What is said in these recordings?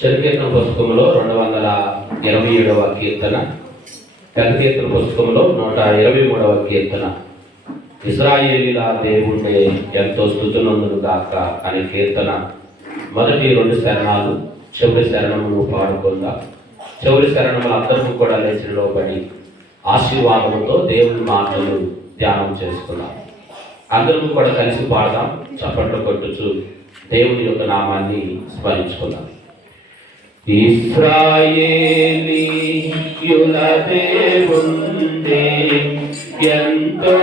చరిత్ర పుస్తకంలో 227వ కీర్తన, చరిత్ర పుస్తకంలో 123వ కీర్తన. ఇశ్రాయేలీల దేవుడే ఎంతో స్తుతునందును గాక అనే కీర్తన మొదటి 2 శరణాలు, చివరి శరణమును పాడుకుందాం. చివరి శరణములు అందరూ కూడా లేచి నిలబడి ఆశీర్వాదంతో దేవుని మాటలు ధ్యానం చేసుకుందాం. అందరూ కూడా కలిసి పాడదాం, చప్పట్లు కొట్టుచు దేవుని యొక్క నామాన్ని స్మరించుకుందాం. ఇశ్రాయేలీయుల దేవుడే ఎంతో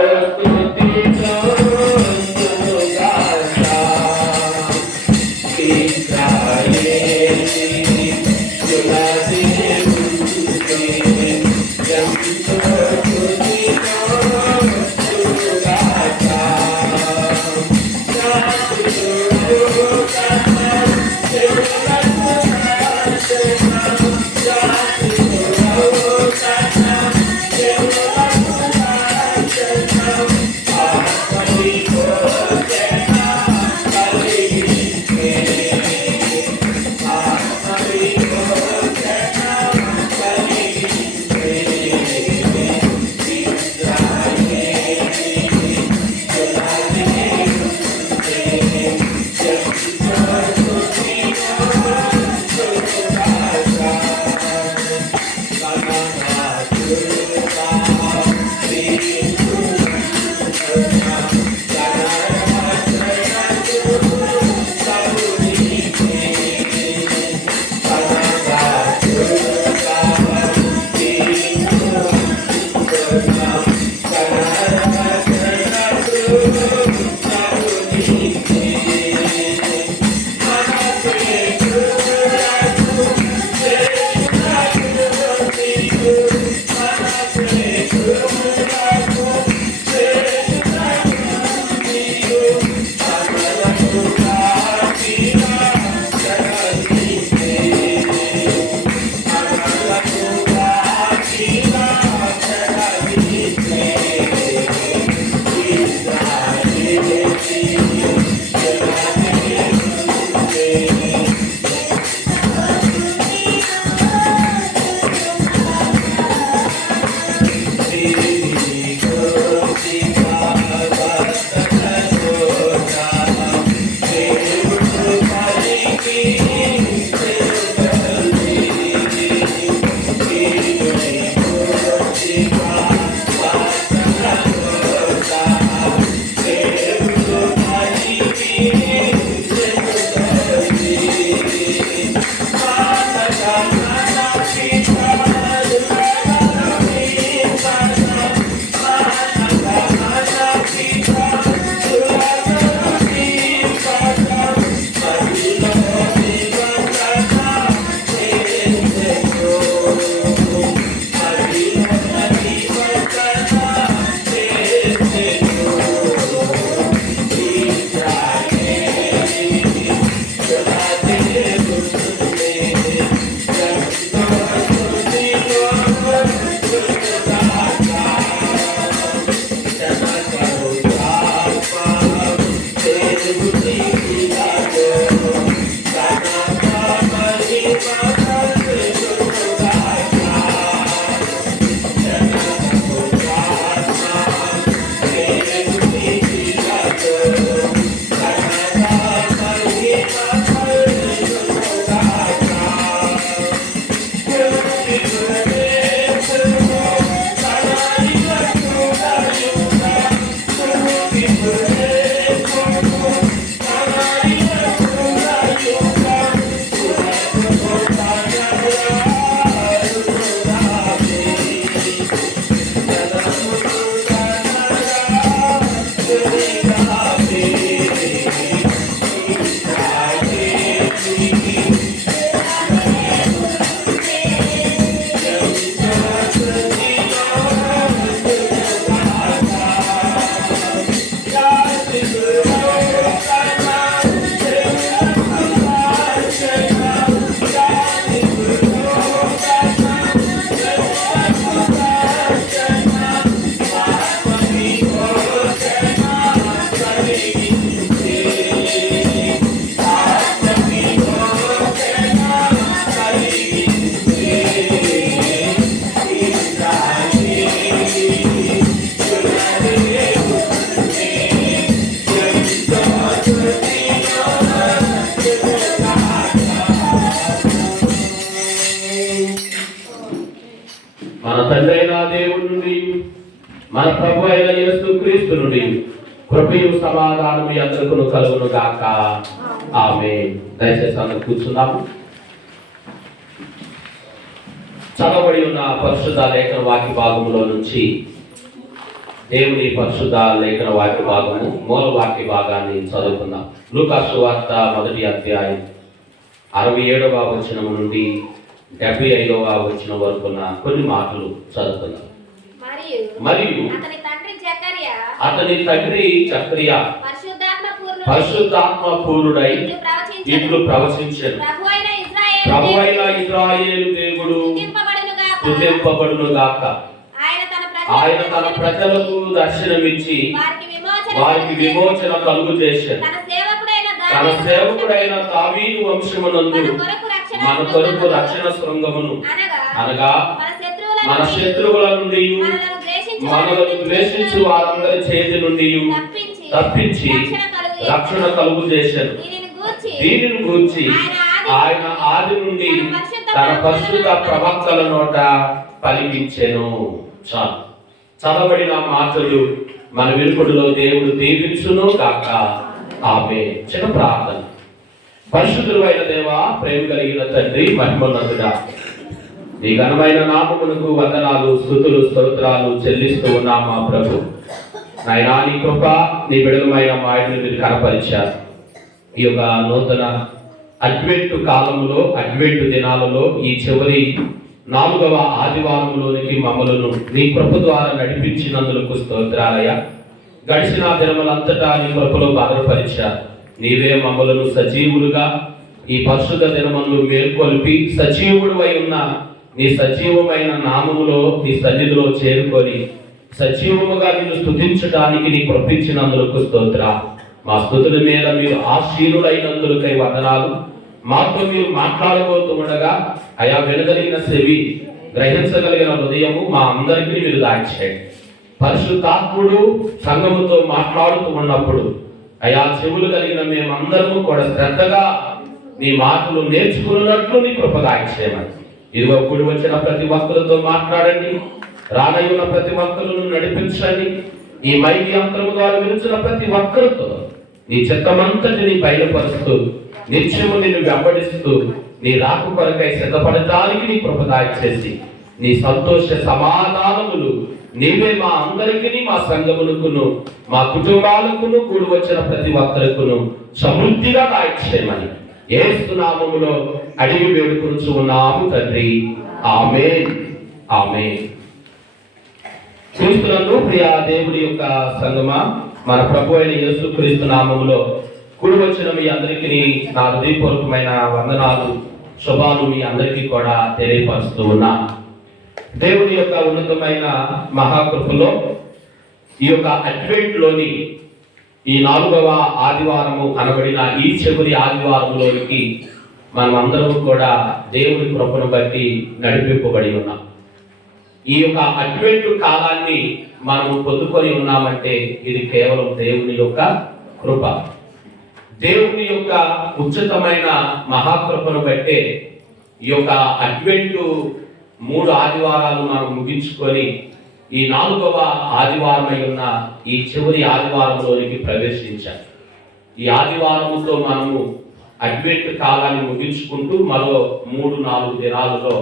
ప్రభువైన యేసుక్రీస్తు నుండి కృపయు సమాధానము అందరికీ కలుగును గాక. ఆమేన్. దయచేసి అందరూ కూర్చున్నాము. చదవబడి ఉన్న పరిశుద్ధ లేఖన వాక్య భాగంలో నుంచి దేవుని పరిశుద్ధ లేఖన వాక్య భాగము మూల వాక్య భాగాన్ని చదువుకుందాం. లూకా సువార్త 1వ అధ్యాయం 67వ వచనం నుండి 75వ వచనం వరకు కొన్ని మాటలు చదువుకుందాం. మరియు అతని తండ్రి జకరియా పరిశుద్ధాత్మ పూర్ణుడై ఇట్లు ప్రవచించెను, ప్రభువైన ఇశ్రాయేలు దేవుడు స్తుతింపబడును గాక. ఆయన తన ప్రజలకు దర్శనమిచ్చి వారికి విమోచన కలుగు చేశాను. తన సేవకుడైన దావీదు వంశమునందు మన కొరకు రక్షణ శృంగమును అనగా మన శత్రువుల నుండి మనలను ద్వేషించు వారందరి చేతి నుండి తప్పించి రక్షణ కలుగు చేశాను. దీనిని గూర్చి ఆయన ఆది నుండి తన పరిశుద్ధ ప్రవక్తల నోట పలికించెను. చాలు. చదవబడిన మాటలు మన వినుకొడులో దేవుడు దీవించును గాక. ఆమేన్. చిన్న ప్రార్థన. పరిశుద్ధుడు అయిన దేవా, ప్రేమ కలిగిన తండ్రి, మహిమోన్నతుడా, నీ ఘనమైన నామమునకు వందనాలు, స్తుతులు, స్తోత్రాలు చెల్లిస్తూ ఉన్నాం మా ప్రభు. నాయనా, నీ కృప, నీ బిడలమైన మాయను మీరు కనపరిచారు. ఈ యొక్క నూతన అడ్వెంట్ కాలంలో, అడ్వెంట్ దినాలలో ఈ చివరి 4వ ఆదివారంలోనికి మమ్మలను నీ కృప ద్వారా నడిపించినందుకు స్తోత్రాలయ. గడిచిన దినములంతటా నీ కృపలో భద్రపరిచారు. నీవే మమ్మలను సజీవులుగా ఈ పరిశుద్ధ దినములు మేల్కొల్పి సజీవుడువై ఉన్న నీ సజీవమైన నామములో నీ సన్నిధిలో చేరుకొని సజీవముగా నిన్ను స్తుతించడానికి నీ కృపించినందుకు స్తోత్ర. మా స్తుతుల మీద మీరు ఆశీనులైనందుకై వందనాలు. మాతో మీరు మాట్లాడబోతూ ఉండగా అయా వినగలిగిన చెవి, గ్రహించగలిగిన హృదయము మా అందరికీ మీరు దాచేయండి. పరిశుద్ధాత్ముడు సంఘముతో మాట్లాడుతూ ఉన్నప్పుడు అయా చెవులు కలిగిన మేమందరము కూడా శ్రద్ధగా నీ మాటలు నేర్చుకున్నట్లు నీ కృప దాచేయమని. ఇదిగో కూడి వచ్చిన ప్రతి ఒక్కరితో మాట్లాడండి. రానయ్యున్న ప్రతి ఒక్కరును నడిపించండి. ఈ మైకి యంత్రము ద్వారా విలుచిన ప్రతి ఒక్కరితో నీ చిత్తమంతటిని బయలుపరుస్తూ నిత్యము నిన్ను వెంబడిస్తూ నీ రాక కొరకై సిద్ధపడటానికి నీ కృప దాచేసి నీ సంతోష సమాధానములు నీవే మా అందరికీ, మా సంఘములకును, మా కుటుంబాలకును, కూడి వచ్చిన ప్రతి ఒక్కరికును సమృద్ధిగా దాచేయమని యేసు నామములో అడిగి వేడుకొనుచు ఉన్నాము తండ్రి. ఆమేన్. ఆమేన్. క్రీస్తునందు ప్రియ దేవుడి యొక్క సంగమా, మన ప్రభు అయిన యేసుక్రీస్తు నామములో కూడి వచ్చిన మీ అందరికీ నా హృదయపూర్వకమైన వందనాలు, శుభాలు మీ అందరికీ కూడా తెలియపరుస్తూ ఉన్నా. దేవుని యొక్క ఉన్నతమైన మహాకృపలో ఈ యొక్క అడ్వెంట్ లోని ఈ 4వ ఆదివారము అనబడిన ఈ చివరి ఆదివారంలోనికి మనం అందరము కూడా దేవుని కృపను బట్టి నడిపింపబడి ఉన్నాం. ఈ యొక్క అడ్వెంట్ కాలాన్ని మనము పొందుకొని ఉన్నామంటే ఇది కేవలం దేవుని యొక్క కృప. దేవుని యొక్క ఉచితమైన మహాకృపను బట్టే ఈ యొక్క అడ్వెంట్ 3 ఆదివారాలు మనం ముగించుకొని ఈ 4వ ఆదివారమై ఉన్న ఈ చివరి ఆదివారంలోనికి ప్రవేశించాం. ఈ ఆదివారముతో మనము అడ్వెంట్ కాలాన్ని ముగించుకుంటూ మరో 3-4 దినాలలో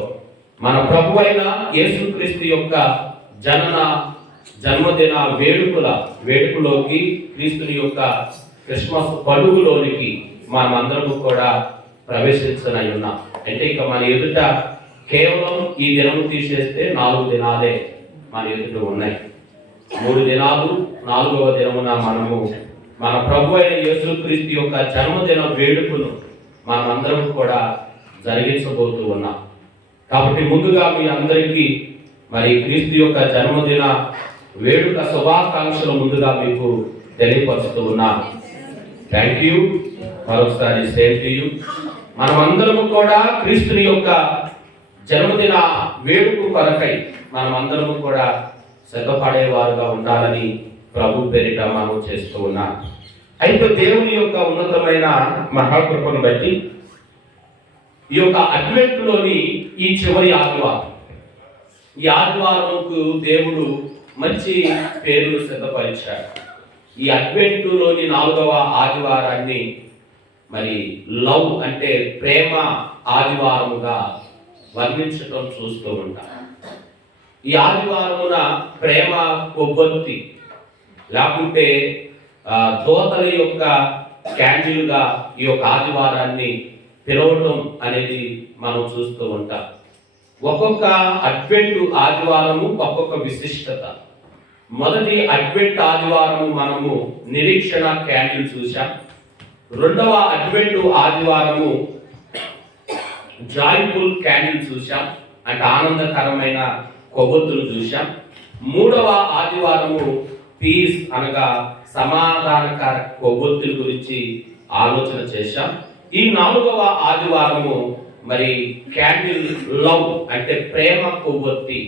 మన ప్రభు అయిన యేసుక్రీస్తు యొక్క జన్మదిన వేడుకలోకి, క్రీస్తుని యొక్క క్రిస్మస్ పండుగలోనికి మనం అందరము కూడా ప్రవేశించనై ఉన్నాం. అంటే ఇక మన ఎదుట కేవలం ఈ దినము తీసేస్తే 4 దినాలే మన ఎదుట ఉన్నాయి. 3 దినాలు 4వ దినమున మనము మన ప్రభు అయిన యేసుక్రీస్తు యొక్క జన్మదిన వేడుకను మనం అందరం కూడా జరిగించబోతూ ఉన్నాం. కాబట్టి ముందుగా మీ అందరికీ మరి క్రీస్తు యొక్క జన్మదిన వేడుక శుభాకాంక్షలు ముందుగా మీకు తెలియపరుస్తూ ఉన్నాను. Thank you. మరొకసారి సేమ్ టు యూ. మనమందరము కూడా క్రీస్తుని యొక్క జన్మదిన వేడుక కొరకై మనమందరము కూడా సిద్ధపడేవారుగా ఉండాలని ప్రభు పేరిట మనం చేస్తూ ఉన్నాం. అయితే దేవుని యొక్క ఉన్నతమైన మహాకృపను బట్టి ఈ యొక్క అడ్వెంట్లోని ఈ చివరి ఆదివారం, ఈ ఆదివారంకు దేవుడు మంచి పేరును సిద్ధపరిచాడు. ఈ అడ్వెంటులోని 4వ ఆదివారాన్ని మరి లవ్ అంటే ప్రేమ ఆదివారముగా వర్ణించటం చూస్తూ ఉంటాం. ఈ ఆదివారమున ప్రేమ కొవ్వొత్తి లేకుంటే దోతల యొక్క క్యాండిల్గా ఈ యొక్క ఆదివారాన్ని పిలవటం అనేది మనం చూస్తూ ఉంటాం. ఒక్కొక్క అడ్వెంట్ ఆదివారము ఒక్కొక్క విశిష్టత. మొదటి అడ్వెంట్ ఆదివారము మనము నిరీక్షణ క్యాండిల్ చూసాం. రెండవ అడ్వెంట్ ఆదివారము జాయ్ఫుల్ క్యాండిల్ చూసాం, అంటే ఆనందకరమైన కొవ్వొత్తులు చూసాం. మూడవ ఆదివారము పీస్ అనగా సమాధానకర కొవ్వొత్తుల గురించి ఆలోచన చేశాం. ఈ 4వ ఆదివారము మరి క్యాండిల్ లవ్ అంటే ప్రేమ కొవ్వొత్తి.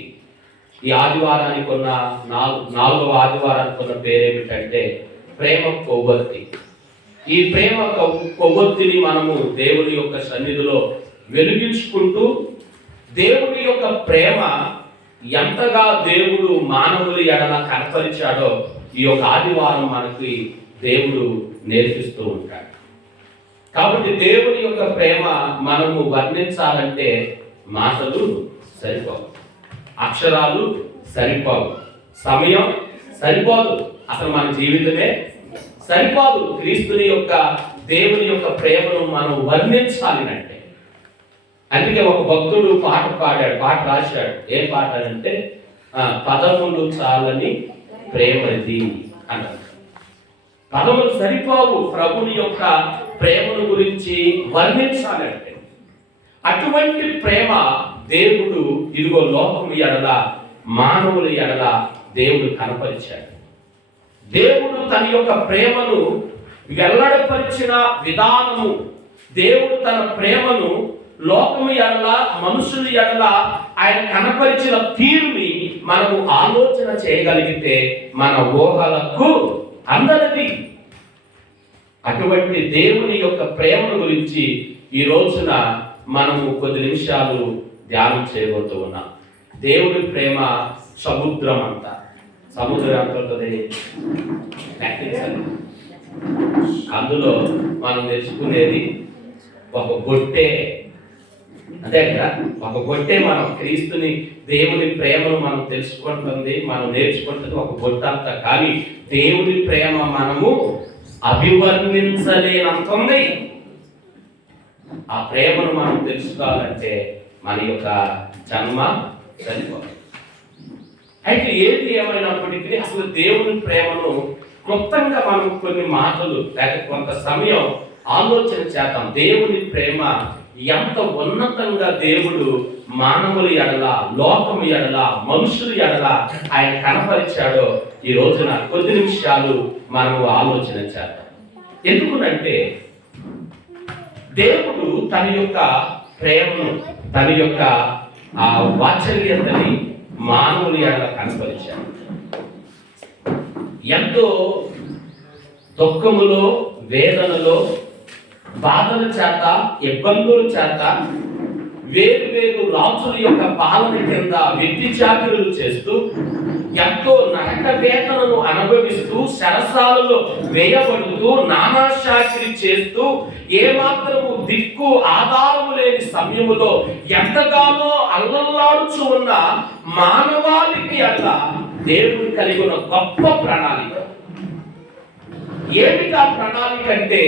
ఈ ఆదివారానికి ఉన్న 4వ ఆదివారానికి ఉన్న పేరేమిటంటే ప్రేమ కొవ్వొత్తి. ఈ ప్రేమ కొవ్వొత్తిని మనము దేవుని యొక్క సన్నిధిలో వెలిగించుకుంటూ దేవుని యొక్క ప్రేమ ఎంతగా దేవుడు మానవుల ఎడల కనపరిచాడో ఈ యొక్క ఆదివారం మనకి దేవుడు నేర్పిస్తూ ఉంటాడు. కాబట్టి దేవుని యొక్క ప్రేమ మనము వర్ణించాలంటే మాటలు సరిపోవు, అక్షరాలు సరిపోవు, సమయం సరిపోదు, అసలు మన జీవితమే సరిపోదు. క్రీస్తుని యొక్క దేవుని యొక్క ప్రేమను మనం వర్ణించాలి అంటే. అందుకే ఒక భక్తుడు పాట రాశాడు. ఏం పాట అంటే పదములు చాలని ప్రేమది అన్నాడు. పదములు సరిపోవు ప్రభుని యొక్క ప్రేమను గురించి వర్ణించాలంటే. అటువంటి ప్రేమ దేవుడు ఇదిగో లోకము ఎడల మానవుల ఎడల దేవుడు కనపరిచాడు. దేవుడు తన యొక్క ప్రేమను వెల్లడిపరిచిన విధానము, దేవుడు తన ప్రేమను లోకము ఎడల మనుషుల ఎడల ఆయన కనపరిచిన తీరుని మనము ఆలోచన చేయగలిగితే మన ఊహలకు అందరిది. అటువంటి దేవుని యొక్క ప్రేమను గురించి ఈ రోజున మనము కొద్ది నిమిషాలు ధ్యానం చేయబోతూ ఉన్నాం. దేవుని ప్రేమ సముద్రం అంతా. సముద్రం ఎంత ఉంటుంది? అందులో మనం తెలుసుకునేది ఒక గొట్టె, అంతే కదా. ఒక గొట్టె. మనం క్రీస్తుని దేవుని ప్రేమను మనం తెలుసుకుంటుంది, మనం నేర్చుకుంటుంది ఒక గొట్టంత. కానీ దేవుని ప్రేమ మనము అభివర్ణించలేనంత ఉంది. ఆ ప్రేమను మనం తెలుసుకోవాలంటే మన యొక్క జన్మ సరిపోదు. అయితే ఏది ఏమైనప్పటికీ అసలు దేవుని ప్రేమను క్లుప్తంగా మనం కొన్ని మాటలు లేక కొంత సమయం ఆలోచన చేద్దాం. దేవుని ప్రేమ ఎంత ఉన్నతంగా దేవుడు మానవుల ఎడల, లోకము ఎడల, మనుషుల ఎడల ఆయన కనపరిచాడో ఈ రోజున కొద్ది నిమిషాలు మనము ఆలోచన చేద్దాం. ఎందుకునంటే దేవుడు తన యొక్క ప్రేమను, తన యొక్క ఆ వాత్సల్యతని మానవుల ఎడల కనపరిచాడు. ఎంతో దుఃఖములో, వేదనలో, బాధల చేత, ఇబ్బందుల చేత వేరు వేరు రాజుల యొక్క పాలన కింద వ్యక్తి చాకరులు చేస్తూ, ఎంతో నరక వేదనను అనుభవిస్తూ, సరసాలలో వేయబడుతూ, నానా చాకరీ చేస్తూ, ఏమాత్రము దిక్కు ఆధారము లేని సమయములో ఎంతగానో అల్లల్లాడుచు ఉన్న మానవాళికి అల్ల దేవుడు కలిగి ఉన్న గొప్ప ప్రణాళిక. ఏమిటా ప్రణాళిక అంటే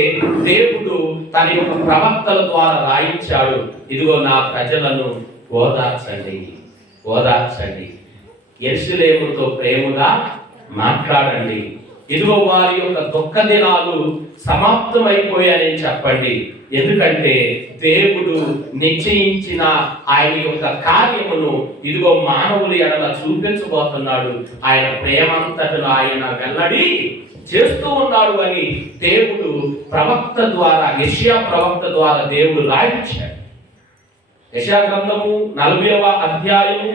దేవుడు తన యొక్క ప్రవక్తల ద్వారా రాయించాడు. ఇదిగో నా ప్రజలను ఓదార్చండి, ఓదార్చండి, యెరూషలేముతో ప్రేమగా మాట్లాడండి, ఇదిగో వారి యొక్క దుఃఖ దినాలు సమాప్తమైపోయాయని చెప్పండి. ఎందుకంటే దేవుడు నిశ్చయించిన ఆయన యొక్క కార్యమును ఇదిగో మానవుల ఎడల చూపించబోతున్నాడు. ఆయన ప్రేమంతటను ఆయన వెల్లడి చేస్తూ ఉన్నాడు అని దేవుడు ప్రవక్త ద్వారా, యెషయా ప్రవక్త ద్వారా దేవుడు రాయించాడు. యెషయా గ్రంథము 40వ అధ్యాయము,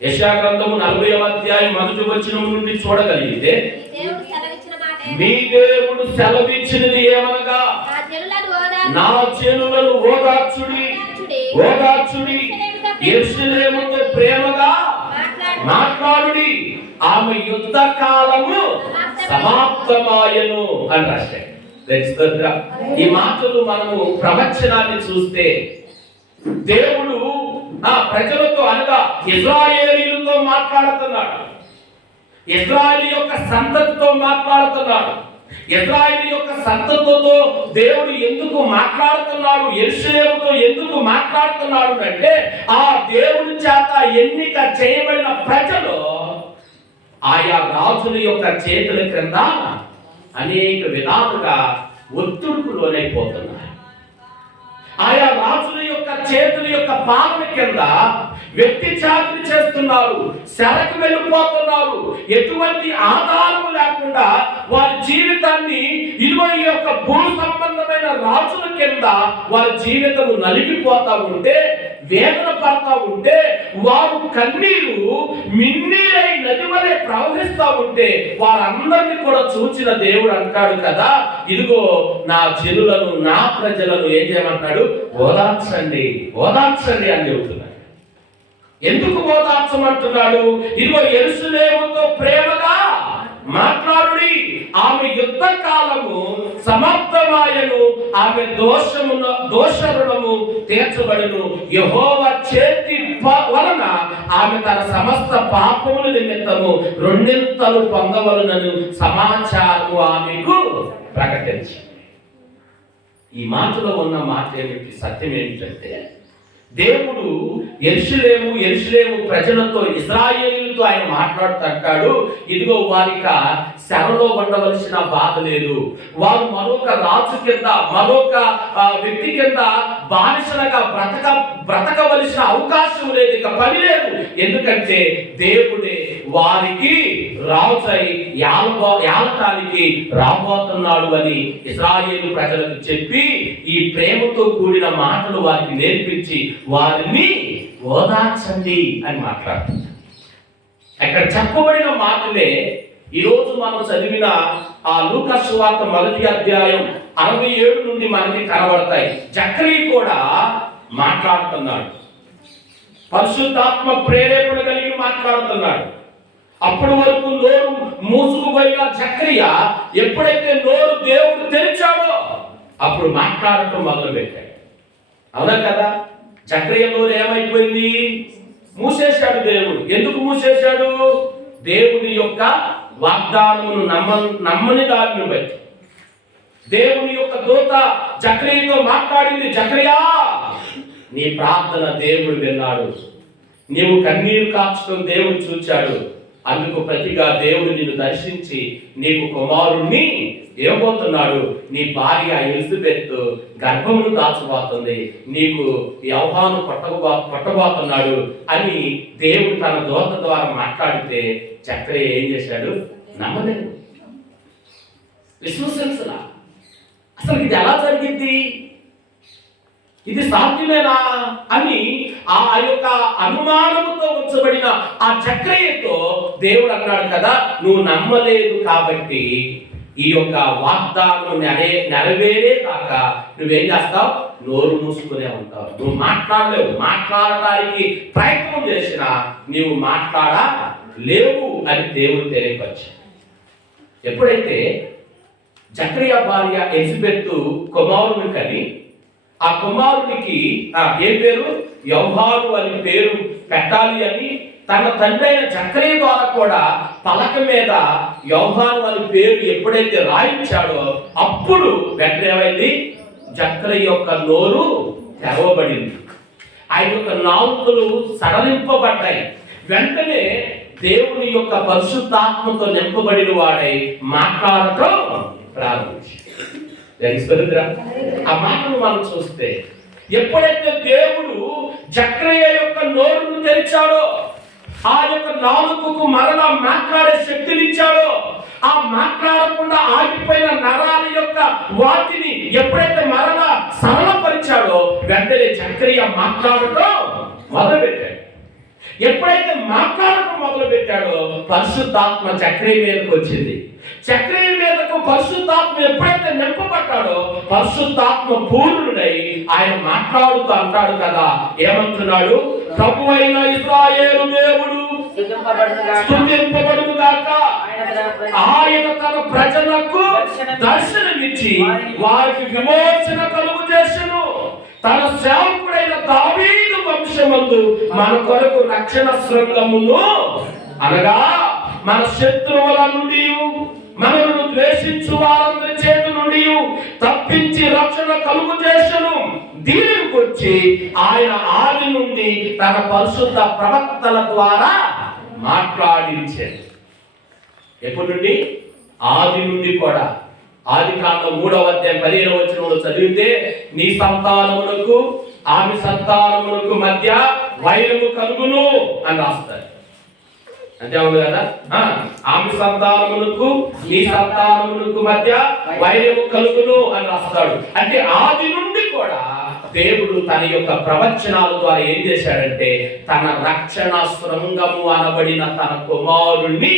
యెషయా గ్రంథము 40వ అధ్యాయం 1వ వచనం నుండి చూడగలిగితే, మీ దేవుడు సెలవిచ్చినది ఏమనగా, నా జనులను ఓదార్చుడి, ఓదార్చుడి, యెరూషలేముతో ప్రేమగా మాట్లాడుడి, ఆ యుద్ధ కాలము సమాప్తమాయను అని రాశాడు. ఈ మాటలు మనము ప్రవచనాన్ని చూస్తే దేవుడు ఆ ప్రజలతో అనగా ఇశ్రాయేలీయులతో మాట్లాడుతున్నాడు. ఇశ్రాయేలు యొక్క సంతతితో మాట్లాడుతున్నాడు. ఇశ్రాయేలు యొక్క సంతతితో దేవుడు ఎందుకు మాట్లాడుతున్నాడు, యెరూషలేముతో ఎందుకు మాట్లాడుతున్నాడు అంటే ఆ దేవుని చేత ఎన్నిక చేయబడిన ప్రజలు ఆయా రాజుల యొక్క చేతుల క్రింద అనేక విధాలుగా ఒత్తిడికి లోనైపోతున్నారు. ఆయా రాజుల యొక్క చేతుల యొక్క పాలన కింద వ్యక్తి చాకరీ చేస్తున్నారు, శరకు వెళ్ళిపోతున్నారు. ఎటువంటి ఆధారం లేకుండా వారి జీవితాన్ని ఇరవై యొక్క భూ సంబంధమైన రాజుల కింద వారి జీవితము నలిగిపోతా ఉంటే, వేదన పడతా ఉంటే, వారు కన్నీరు మిన్నీరై నది వలె ప్రవహిస్తా ఉంటే వారందరినీ కూడా చూచిన దేవుడు అంటాడు కదా, ఇదిగో నా జనులను నా ప్రజలను ఏం చేయమంటాడు, ఓదార్చండి ఓదార్చండి అని చెబుతున్నాడు. ఎందుకు ఓదార్చమంటున్నాడు? ఇదిగో యెరూషలేముతో ప్రేమగా మాట్లాడుడి, ఆమె యుద్ధ కాలము సమాప్తమాయను, ఆమె దోషరుణము తీర్చబడును. యెహోవా చేతి వలన ఆమె తన సమస్త పాపముల నిమిత్తము రెండింతలు పొందవలనను సమాచారము ఆమెకు ప్రకటించి. ఈ మాటలో ఉన్న మాట ఏమిటి? సత్యం ఏమిటంటే దేవుడు యెరూషలేము ప్రజలతో ఇశ్రాయేలీయులతో ఆయన మాట్లాడుతుంటాడు. ఇదిగో వారిక శరలో ఉండవలసిన బాధ లేదు, వారు మరొక రాజు కింద మరొక వ్యక్తి కింద బానిసలుగా బ్రతకవలసిన అవకాశం లేదు, ఇక పని లేదు. ఎందుకంటే దేవుడే వారికి రాజై ఏలటానికి రాబోతున్నాడు అని ఇశ్రాయేలు ప్రజలకు చెప్పి ఈ ప్రేమతో కూడిన మాటలు వారికి నేర్పించి వారిని ఓదార్చండి అని మాట్లాడుతున్నారు. అక్కడ చెప్పబడిన మాటలే ఈరోజు మనం చదివిన ఆ లూకా సువార్త 1వ అధ్యాయం 67 నుండి మనకి కనబడతాయి. జకరియా కూడా మాట్లాడుతున్నాడు, పరిశుద్ధాత్మ ప్రేరేపణ కలిగి మాట్లాడుతున్నాడు. అప్పటి వరకు నోరు మూసుకుపోయిన జకరియా ఎప్పుడైతే నోరు దేవుడు తెరిచాడో అప్పుడు మాట్లాడటం మొదలు పెట్టాడు. అవునా కదా? జకరియా నోరు ఏమైపోయింది? మూసేశాడు దేవుడు. ఎందుకు మూసేశాడు? దేవుని యొక్క వాగ్దానమును నమ్మని దానిని బట్టి. దేవుని యొక్క దూత జకరియాతో మాట్లాడింది, జకరియా నీ ప్రార్థన దేవుడు విన్నాడు, నీవు కన్నీరు కాచడం దేవుడు చూచాడు, అందుకు ప్రతిగా దేవుడు నిన్ను దర్శించి నీకు కుమారుణ్ణి ఇవ్వబోతున్నాడు, నీ భార్య ఎలిజబెత్ గర్భమును దాచబోతుంది, నీకు యోహాను కొట్టబోతున్నాడు అని దేవుడు తన దూత ద్వారా మాట్లాడితే జకరియా ఏం చేశాడు? నమ్మలేదు, విశ్వసించలా. అసలు ఇది ఎలా జరిగింది, ఇది సాధ్యమేనా అని ఆ యొక్క అనుమానముతో ఉంచబడిన ఆ జకరియాతో దేవుడు అన్నాడు కదా, నువ్వు నమ్మలేదు కాబట్టి ఈ యొక్క వాగ్దానం నెరవేరే కాక నువ్వేం చేస్తావు? నోరు మూసుకునే ఉంటావు. నువ్వు మాట్లాడలేవు, మాట్లాడటానికి ప్రయత్నం చేసినా నీవు మాట్లాడలేవు అని దేవుడు తెలియపరిచాడు. ఎప్పుడైతే జకరియా భార్య ఎలిజబెత్ కుమారుని కని ఆ కుమారునికి ఏ పేరు? యోహాను అని పేరు పెట్టాలి అని తన తండ్రి అయిన జకరియా ద్వారా కూడా పలక మీద యోహాను అని పేరు ఎప్పుడైతే రాయించాడో అప్పుడు వెంటనే ఏమైంది? జకరియా యొక్క నోరు తెరవబడింది, ఆయన యొక్క నాలుకలు సడలింపబడ్డాయి. వెంటనే దేవుని యొక్క పరిశుద్ధాత్మతో నింపబడిన వాడై మాట్లాడటం ప్రారంభించాడు. ఆ మాటను మనం చూస్తే ఎప్పుడైతే దేవుడు జకరియా యొక్క నోరును తెరిచాడో, ఆ యొక్క నాలుకకు మరలా మాట్లాడే శక్తిని ఇచ్చాడో, ఆ మాట్లాడకుండా ఆగిపోయిన నరాల యొక్క వాటిని ఎప్పుడైతే మరలా సరళపరిచాడో వెంటనే జకరియా మాట్లాడటం మొదలుపెట్టాడు. ఎప్పుడైతే మాట్లాడటం మొదలు పెట్టాడో పరిశుద్ధాత్మ జకరియా మీదకు వచ్చింది. జకరియా మీదకు పరిశుద్ధాత్మ ఎప్పుడైతే నింపబడ్డాడో పరిశుద్ధాత్మ పూర్ణుడై ఆయన మాట్లాడుతూ అంటాడు కదా, ఏమంటున్నాడు? ప్రభువైన ఇశ్రాయేలు దేవుడు స్తుతింపబడును గాక. ఆయన తన ప్రజలకు దర్శనమిచ్చి వారికి విమోచన కలుగు చేసెను. తన సేవకుడైన దావీదు వంశమందు మన కొరకు రక్షణ శృంగమును, అనగా మన శత్రువుల నుండి, మనలను ద్వేషించు వారందరి చేతి నుండి తప్పించి రక్షణ కలుగు చేసెను. దీనిని గురించి ఆయన ఆది నుండి తన పరిశుద్ధ ప్రవక్తల ద్వారా మాట్లాడించాడు. ఎప్పటి నుండి? ఆది నుండి కూడా. ఆది కాండం 3వ అధ్యాయం 15వ వచనంలో చదివితే, నీ సంతానములకు ఆమె సంతానములకు మధ్య వైరము కలుగును అని రాస్తారు. అంతే అవును కదా? ఆమె సంతానములకు నీ సంతానములకు మధ్య వైరము కలుగును అని రాస్తాడు. అంటే ఆది నుండి కూడా దేవుడు తన యొక్క ప్రవచనాల ద్వారా ఏం చేశాడంటే, తన రక్షణ శృంగము అనబడిన తన కుమారుణ్ణి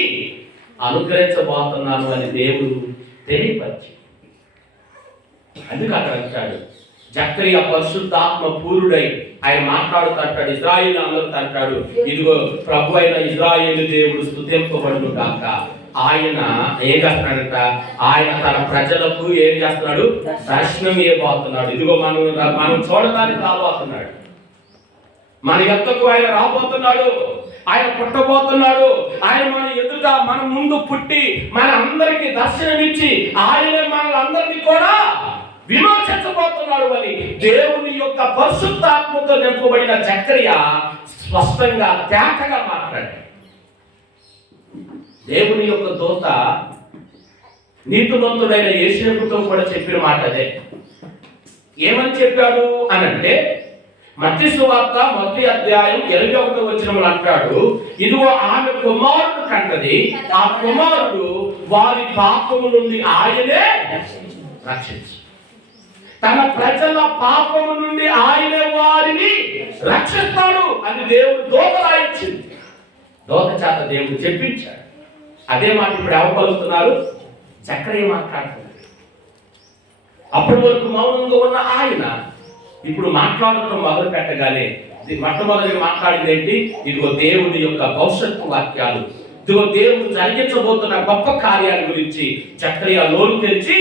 అనుగ్రహించబోతున్నాను అని దేవుడు తెలియపరిచి, అందుకు అక్కడ అంటాడు, జకరియా పరిశుద్ధాత్మ పూరుడై ఆయన మాట్లాడుతుంటాడు, ఇశ్రాయేలు అందరితో అంటాడు, ఇదిగో ప్రభు అయిన ఇశ్రాయేలు దేవుడు స్తుతింపబడును గాక. ఆయన ఏం చేస్తున్నాడంట? ఆయన తన ప్రజలకు ఏం చేస్తున్నాడు? దర్శనం ఇవ్వబోతున్నాడు. ఇదిగో మనం చూడటానికి రాబోతున్నాడు. మన యొక్కకు ఆయన రాబోతున్నాడు. ఆయన పుట్టబోతున్నాడు. ఆయన మన ఎదుట, మన ముందు పుట్టి మన అందరికి దర్శనమిచ్చి ఆయనే మనల్ని కూడా విమోచించబోతున్నాడు అని దేవుని యొక్క పరిశుద్ధాత్మతో నింపబడిన జకరియా స్పష్టంగా తేటగా మాట్లాడాడు. దేవుని యొక్క దూత నీతిమంతుడైన యేసేపుతో కూడా చెప్పిన మాట అదే. ఏమని చెప్పాడు అనంటే, మత్తయి సువార్త 1వ అధ్యాయం 21వ వచనంలో అంటాడు, ఇదిగో ఆమె కుమారుడు కంటది, ఆ కుమారుడు వారి పాపము నుండి ఆయనే రక్షించు. తన ప్రజల పాపము నుండి ఆయనే వారిని రక్షిస్తాడు అని దేవుడు దూత రాయించింది. దూత చేత దేవుడు చెప్పించాడు. అదే మాట ఇప్పుడు ఎవరు పలుకుతున్నారు? జకరియా మాట్లాడుతున్నారు. అప్పటి వరకు మౌనంగా ఉన్న ఆయన ఇప్పుడు మాట్లాడటం మొదలు పెట్టగానే మొట్టమొదటిగా మాట్లాడింది ఏంటి? ఇదిగో దేవుడి యొక్క భవిష్యత్తు వాక్యాలు, ఇదిగో దేవుడు జరిగించబోతున్న గొప్ప కార్యాల గురించి జకరియా నోరు తెరిచి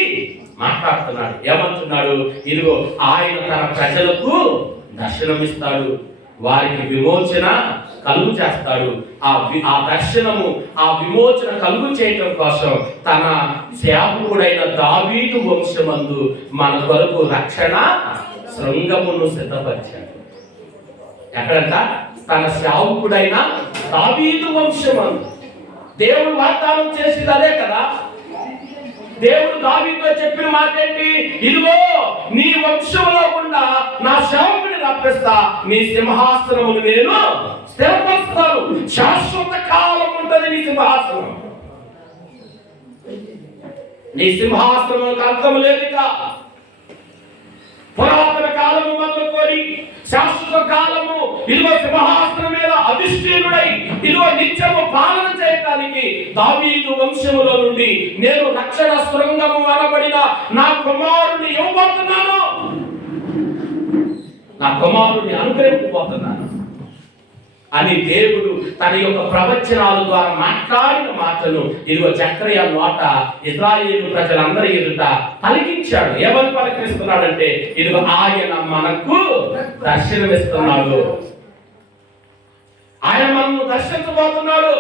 మాట్లాడుతున్నాడు. ఏమంటున్నాడు? ఇదిగో ఆయన తన ప్రజలకు దర్శనమిస్తాడు, వారికి విమోచన కలుగు చేస్తాడు. ఆ దర్శనము, ఆ విమోచన కలుగు చేయటం కోసం తన సేవకుడైన దావీదు వంశమందు మన కొరకు రక్షణ శృంగమును సిద్ధపరిచాడు. ఎక్కడంట? తన సేవకుడైన దావీదు వంశమందు. దేవుడు వాగ్దానం చేసింది అదే కదా. దేవుడు దావీదుతో చెప్పిన మాట ఏంటి? ఇదిగో నీ వంశంలో గుండా నా సేవకుని రప్పిస్తా, నీ సింహాసనమును నేను స్థిరపరుస్తాను. శాశ్వత కాలం ఉంటది నీ సింహాసనం. నీ సింహాసనం అంతం లేదుక. పురాతన కాలము మొదలుకొని శాశ్వత కాలము ఇదిగో సింహాసనం మీద అధిష్ఠీనుడై ఇదిగో నిత్యము పాలన చేయడానికి దావీదు వంశములో నుండి నేను రక్షణ శృంగము అనబడిన నా కుమారుని ఇవ్వబోతున్నాను. నా కుమారుని అనుగ్రహించబోతున్నాను అని దేవుడు తన యొక్క ప్రవచనాల ద్వారా మాట్లాడిన మాటను ఇదిగో జకరియా నోట ఇశ్రాయేలు ప్రజలందరి ఎదుట పలికించాడు. ఏమని పలికిస్తున్నాడంటే, ఇదిగో ఆయన మనకు దర్శనమిస్తున్నాడు, ఆయన మనల్ని దర్శించబోతున్నాడు,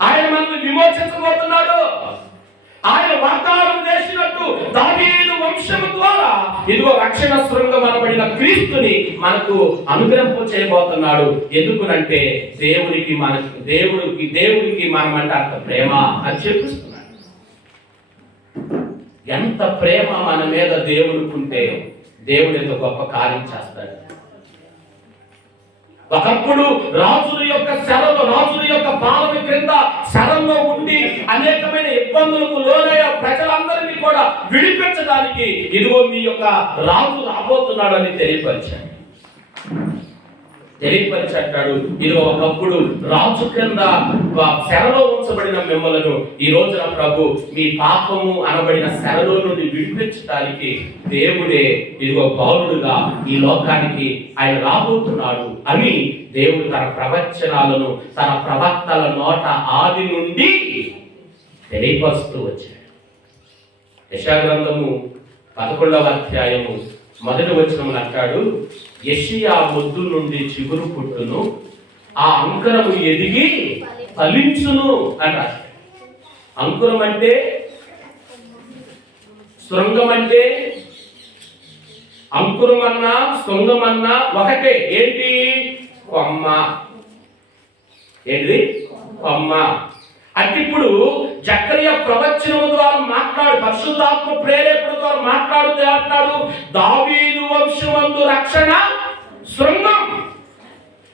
ఆయన మనల్ని విమోచించబోతున్నాడు. ఆయన వాగ్దానం చేసినట్టు దావీదు వంశము ద్వారా ఇదిగో రక్షణ శృంగం అనబడిన క్రీస్తుని మనకు అనుగ్రహం చేయబోతున్నాడు. ఎందుకునంటే దేవుడికి మనమంటే అంత ప్రేమ అని చెప్పిస్తున్నాడు. ఎంత ప్రేమ మన మీద దేవుడికుంటే దేవుడు ఎంత గొప్ప కార్యం చేస్తాడు. ఒకప్పుడు రాజుల యొక్క శరలో, రాజుల యొక్క పాలన క్రింద శరంలో ఉండి అనేకమైన ఇబ్బందులకు లోనయ్య ప్రజలందరినీ కూడా విడిపించడానికి ఇదిగో మీ యొక్క రాజు రాబోతున్నాడు అని తెలియపరిచాడు. తెలియపరిచి అంటాడు, ఇది ఒకప్పుడు రాజు కింద శరలో ఉంచబడిన మిమ్మలను ఈ రోజున ప్రభు మీ పాపము అనబడిన శరలో నుండి విడిపించడానికి దేవుడే ఇదిగో బాలుడుగా ఈ లోకానికి ఆయన రాబోతున్నాడు అని దేవుడు తన ప్రవచనాలను తన ప్రవక్తల నోట ఆది నుండి తెలియపరుస్తూ వచ్చాడు. యెషయా గ్రంథము 11వ అధ్యాయము 1వ వచనం అంటాడు, యెషయా మొద్దు నుండి చిగురు పుట్టును, ఆ అంకురము ఎదిగి ఫలించును అని రాశాడు. అంకురం అంటే, శృంగం అంటే, అంకురం అన్నా శృంగం అన్నా ఒకటే. ఏంటి? కొమ్మ. ఏంటిది? కొమ్మ. అంటే ఇప్పుడు జకర్యా ప్రవచనము ద్వారా పరిశుద్ధాత్మ ప్రేరేపణ ద్వారా మాట్లాడుతూ అంటాడు, దావీదు వంశమందు రక్షణ శృంగం.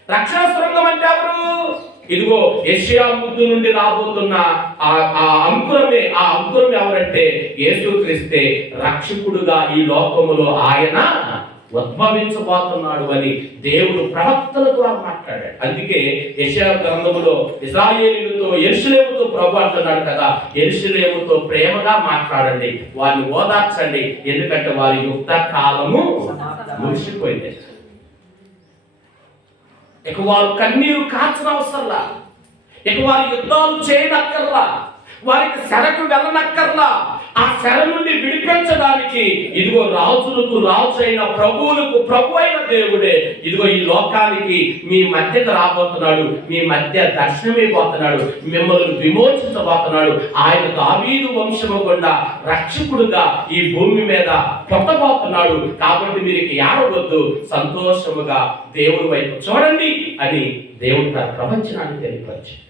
రక్షణ శృంగం అంటే ఎవరు? ఇదిగో యెషయా ముద్దు నుండి రాబోతున్న ఆ అంకురమే. ఆ అంకురం ఎవరంటే యేసుక్రీస్తే రక్షకుడుగా ఈ లోకములో ఆయన ఉద్భవించబోతున్నాడు అని దేవుడు ప్రవక్తల ద్వారా మాట్లాడాడు. అందుకే యెషయా గ్రంథములో ఇశ్రాయేలీయులతో యెరూషలేముతో ప్రభు అంటున్నాడు కదా, యెరూషలేముతో ప్రేమగా మాట్లాడండి, వారిని ఓదార్చండి, ఎందుకంటే వారి యుక్త కాలము ముగిసిపోయింది. ఇక వారు కన్నీరు కాల్చిన అవసరంలా, ఇక వారి యుద్ధాలు చేయనక్కర్లా, వారికి శరకు వెళ్ళనక్కర్లా. ఆ శర నుండి విడిపించడానికి ఇదిగో రాజులకు రాజు అయిన ప్రభువులకు ప్రభు అయిన దేవుడే ఇదిగో ఈ లోకానికి మీ మధ్యకు రాబోతున్నాడు, మీ మధ్య దర్శనమైపోతున్నాడు, మిమ్మల్ని విమోచించబోతున్నాడు. ఆయన దావీదు వంశము గుండా రక్షకుడుగా ఈ భూమి మీద పుట్టబోతున్నాడు. కాబట్టి మీరు ఏడవద్దు, సంతోషముగా దేవుడి వైపు చూడండి అని దేవుడు తన ప్రపంచాన్ని తెలియపరిచాడు.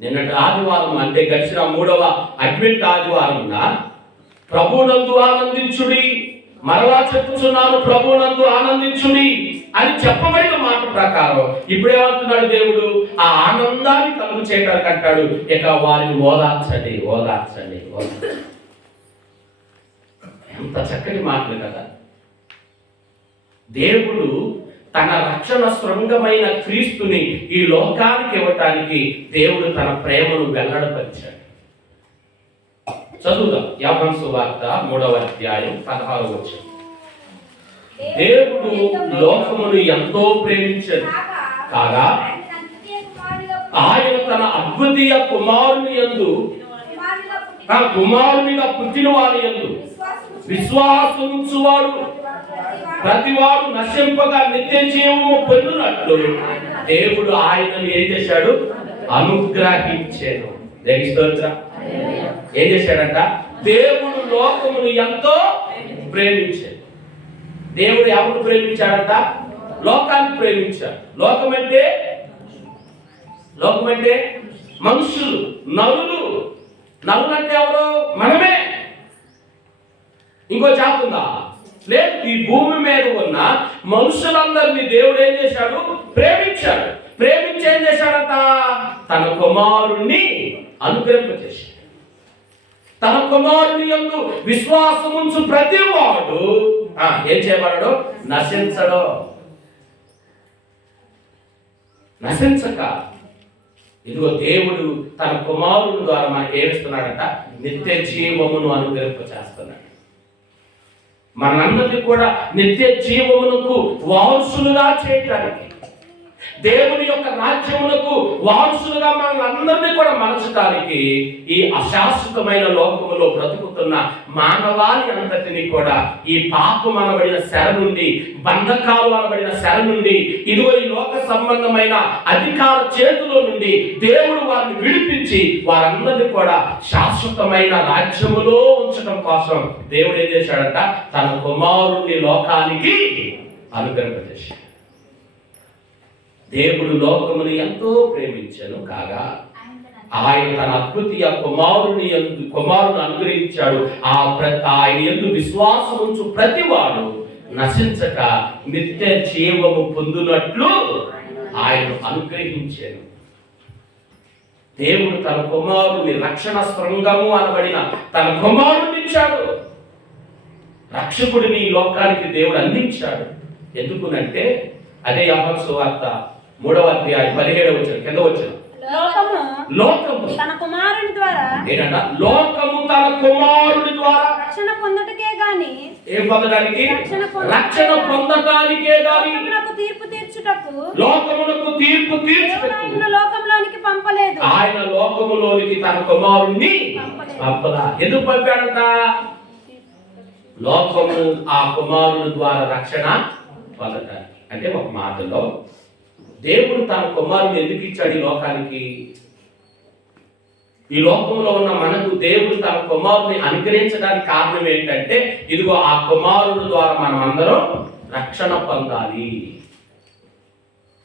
నిన్నటి ఆదివారం అంటే గడిచిన 3వ అడ్వెంట్ ఆదివారంన ప్రభువునందు ఆనందించుడి, మరలా చెప్పుచున్నాను ప్రభువునందు ఆనందించుడి అని చెప్పబడిన మాట ప్రకారం ఇప్పుడేమంటున్నాడు దేవుడు? ఆ ఆనందాన్ని కలుగు చేయడానికి అంటాడు, ఇక వారిని ఓదార్చండి, ఓదార్చండి, ఓదార్చండి. ఎంత చక్కటి మాటలు కదా. దేవుడు తన రక్షణ శృంగమైన క్రీస్తుని ఈ లోకానికి ఇవ్వటానికి దేవుడు తన ప్రేమను వెల్లడపరిచాడు. చదువుదాం యోహాను సువార్త 3వ అధ్యాయం 16వ వచనం. దేవుడు లోకమును ఎంతో ప్రేమించాడు కాగా ఆయన తన అద్వితీయ కుమారునిగా పుట్టిన వారి యందు విశ్వాసముంచువాడు ప్రతివాడు నశింపగా నిత్య జీవము పొందునట్లు దేవుడు ఆయనను ఏం చేశాడు? అనుగ్రహించాడు. ఏం చేశాడంట? దేవుడు లోకమును ఎంతో ప్రేమించాడు. దేవుడు ఎవరు ప్రేమించాడంట? లోకాన్ని ప్రేమించాడు. లోకమంటే మనుషులు, నరులు. నరులంటే ఎవరు? మనమే. ఇంకో జాతుందా? లేదు. ఈ భూమి మీద ఉన్న మనుషులందరినీ దేవుడు ఏం చేశాడు? ప్రేమించాడు. ప్రేమించి ఏం చేశాడట? తన కుమారుణ్ణి అనుగ్రహింపచేశాడు. తన కుమారుని యందు విశ్వాసముంచు ప్రతివాడు ఏం చేయబడడు? నశించక ఇదిగో దేవుడు తన కుమారుని ద్వారా మనకి ఏమిస్తున్నాడట? నిత్య జీవమును అనుగ్రహింపచేస్తున్నాడు. మనందరినీ కూడా నిత్య జీవమునకు వారసులుగా చేయటానికి, దేవుని యొక్క రాజ్యమునకు వారసులుగా మనల్ని కూడా మలచడానికి ఈ అశాశ్వతమైన లోకములో బ్రతుకుతున్న మానవాళి అంతటిని కూడా ఈ పాపం అనబడిన శర నుండి, బంధకాలు అనబడిన శర నుండి, ఇదిగో ఈ లోక సంబంధమైన అధికార చేతుల నుండి దేవుడు వారిని విడిపించి వారందరినీ కూడా శాశ్వతమైన రాజ్యములో ఉంచడం కోసం దేవుడు ఏం చేశాడంట? తన కుమారుణ్ణి లోకానికి అనుగ్రహింపజేశాడు. దేవుడు లోకమును ఎంతో ప్రేమించెను కాగా ఆయన తన అద్వితీయ కుమారుని అనుగ్రహించాడు. ఆయన యందు విశ్వాసముంచు ప్రతివాడు నశించక నిత్య జీవము పొందునట్లు ఆయనను అనుగ్రహించాడు. దేవుడు తన కుమారుని రక్షణ శృంగము అనబడిన తన కుమారుని ఇచ్చాడు. రక్షకుడిని ఈ లోకానికి దేవుడు అందించాడు. ఎందుకునంటే అదే యోహాను సువార్త 3వ అధ్యాయం 17వ వచనం కింద వచ్చిన లోకము తన కుమారుని ద్వారా ఏంటంట? లోకము తన కుమారుని ద్వారా రక్షణ పొందుటకే గాని ఏం పొందడానికి? రక్షణ పొందటానికే గాని తీర్పు తీర్చుటకు లోకమునకు తీర్పు తీర్చుటకు ఆయన లోకంలోనికి పంపలేదు. ఆయన లోకములోనికి తన కుమారుణ్ణి పంపలా. ఎందుకు పంపాడంట? లోకము ఆ కుమారుని ద్వారా రక్షణ పొందటానికి. అంటే ఒక మాటలో దేవుడు తన కుమారుని ఎందుకు ఇచ్చాడు ఈ లోకానికి? ఈ లోకంలో ఉన్న మనకు దేవుడు తన కుమారుని అనుగ్రహించడానికి కారణం ఏంటంటే, ఇదిగో ఆ కుమారుడు ద్వారా మనం అందరం రక్షణ పొందాలి,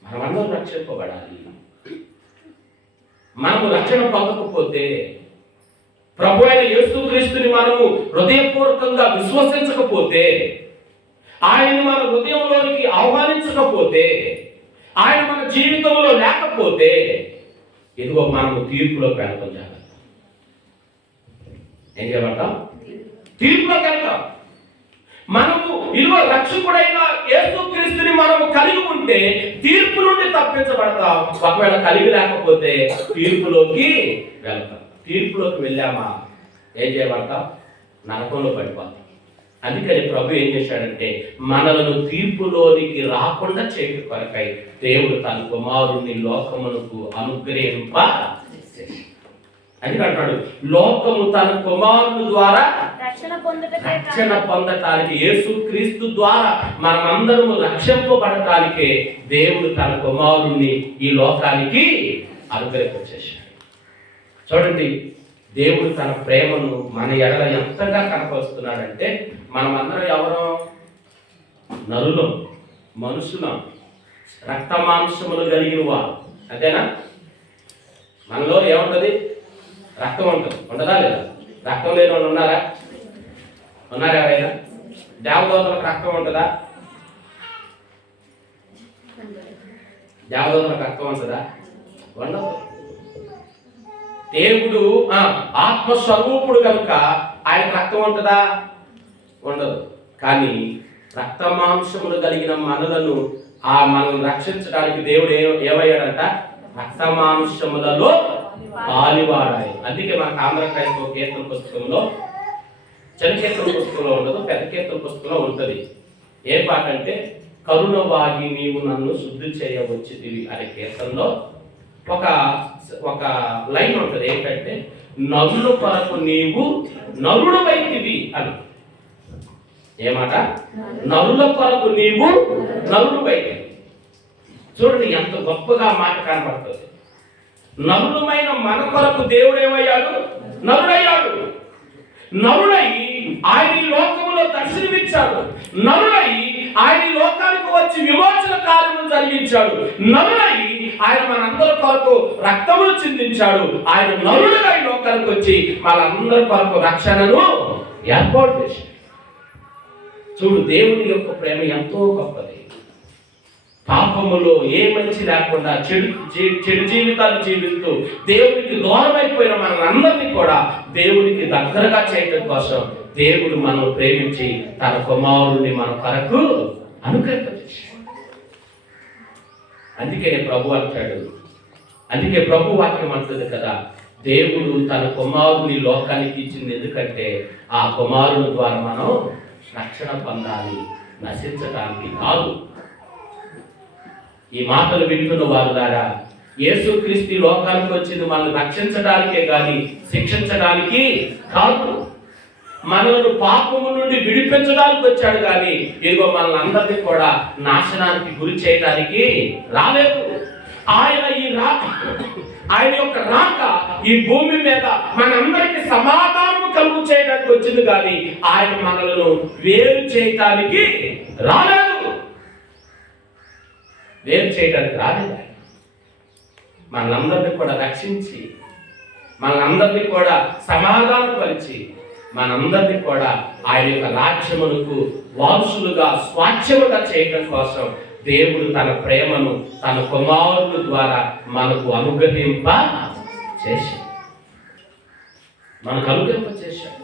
మనమందరం రక్షింపబడాలి. మనము రక్షణ పొందకపోతే, ప్రభు అయిన యేసుక్రీస్తుని మనము హృదయపూర్వకంగా విశ్వసించకపోతే, ఆయన్ని మన హృదయంలోనికి ఆహ్వానించకపోతే, ఆయన మన జీవితంలో లేకపోతే, ఇదిగో మనము తీర్పులోకి వెళ్తాం. జాగ్రత్త. ఏం చేయమంటాం? తీర్పులోకి వెళ్తాం. మనము ఇదిగో రక్షకుడైన యేసుక్రీస్తుని మనము కలిగి ఉంటే తీర్పు నుండి తప్పించబడతాం. ఒకవేళ కలిగి లేకపోతే తీర్పులోకి వెళ్తాం. తీర్పులోకి వెళ్ళామా ఏం చేయబడతాం? నరకంలో పడిపోతాం. అందుకని ప్రభు ఏం చేశాడంటే, మనలను తీర్పులోనికి రాకుండా చేయడం కొరకై దేవుడు తన కుమారుని లోకమునకు అనుగ్రహింప. అని అంటాడు, లోకము తన కుమారుని ద్వారా రక్షణ పొందటానికి, యేసుక్రీస్తు ద్వారా మనమందరము రక్షింపబడటానికే దేవుడు తన కుమారుణ్ణి ఈ లోకానికి అనుగ్రహించేశాడు. చూడండి, దేవుడు తన ప్రేమను మన ఎడల ఎంతగా కనపరుస్తున్నాడంటే, మనమందరం ఎవరో నరులం, మనుషులం, రక్త మాంసములు కలిగిన వారు. అంతేనా? మనలో ఏముంటది? రక్తం ఉంటుంది. ఉండదా లేదా? రక్తం లేని వాళ్ళు ఉన్నారా? ఉన్నారా ఎవరైనా? దేవదూతలకు రక్తం ఉంటుందా? దేవదూతలకు రక్తం ఉంటుందా? ఉండదు. దేవుడు ఆత్మస్వరూపుడు కనుక ఆయనకు రక్తం ఉంటుందా? ఉండదు. కానీ రక్త మాంసములు కలిగిన మనలను మనల్ని రక్షించడానికి దేవుడు ఏమయ్యాడంట? రక్త మాంసములలో పాలివాడాయి. అందుకే మనకు ఆంధ్ర క్రైస్తవ కీర్తన పుస్తకంలో, చిన్న కీర్తన పుస్తకంలో ఉండదు, పెద్ద కీర్తన పుస్తకంలో ఉంటుంది. ఏ పాట అంటే, కరుణవాగి నీవు నన్ను శుద్ధి చేయవచ్చితివి అనే కీర్తనలో ఒక లైన్ ఉంటుంది. ఏంటంటే, నరుల కొరకు నీవు నరుడు వైతివి అని. ఏమాట? నరుల కొరకు నీవు నరుడు వైతివి. చూడండి ఎంత గొప్పగా మాట కనబడుతుంది. నరుడమైన మన కొరకు దేవుడు ఏమయ్యాడు? నరుడయ్యాడు. నరుడై ఆయన ఈ లోకములో దర్శనమిచ్చాడు. నరుడై ఆయన ఈ లోకానికి వచ్చి విమోచన కార్యము జరిగించాడు. నరుడై ఆయన మనందరి కొరకు రక్తములు చిందించాడు. ఆయన నరుడుగా ఈ లోకానికి వచ్చి మనందరి కొరకు రక్షణను ఏర్పాటు చేశాడు. చూడు, దేవుని యొక్క ప్రేమ ఎంతో గొప్పది. పాపములో ఏ మంచి లేకుండా చెడు జీవితాన్ని జీవిస్తూ దేవునికి దూరమైపోయిన మనందరినీ కూడా దేవునికి దగ్గరగా చేయడం కోసం దేవుడు మనం ప్రేమించి తన కుమారుని మన కొరకు అనుగ్రహించాడు. అందుకే ప్రభు అంటాడు, అందుకే ప్రభు వాక్యం అంటుంది కదా, దేవుడు తన కుమారుని లోకానికి ఇచ్చింది ఎందుకంటే ఆ కుమారుని ద్వారా మనం రక్షణ పొందాలి, నశించడానికి కాదు. ఈ మాటలు వింటున్న వారు ద్వారా, యేసుక్రీస్తు లోకానికి వచ్చింది మనల్ని రక్షించడానికే కానీ శిక్షించడానికి కాదు. మనల్ని పాపము నుండి విడిపించడానికి వచ్చాడు కానీ ఇదిగో మనల్ని అందరినీ కూడా నాశనానికి గురి చేయడానికి రాలేదు. ఆయన యొక్క రాక ఈ భూమి మీద మనందరికీ సమాధానం కలుగు చేయడానికి వచ్చింది కానీ ఆయన మనలను వేరు చేయడానికి రాలేదు. వేరు చేయడానికి రాలేదు. మనందరినీ కూడా రక్షించి, మనందరినీ కూడా సమాధానపరిచి, మనందరినీ కూడా ఆయన యొక్క రాజ్యమునకు వారసులుగా స్వాచ్ఛముగా చేయడం కోసం దేవుడు తన ప్రేమను తన కుమారుడు ద్వారా మనకు అనుగ్రహింప చేశాడు. మనకు అనుగ్రహింప చేశాడు.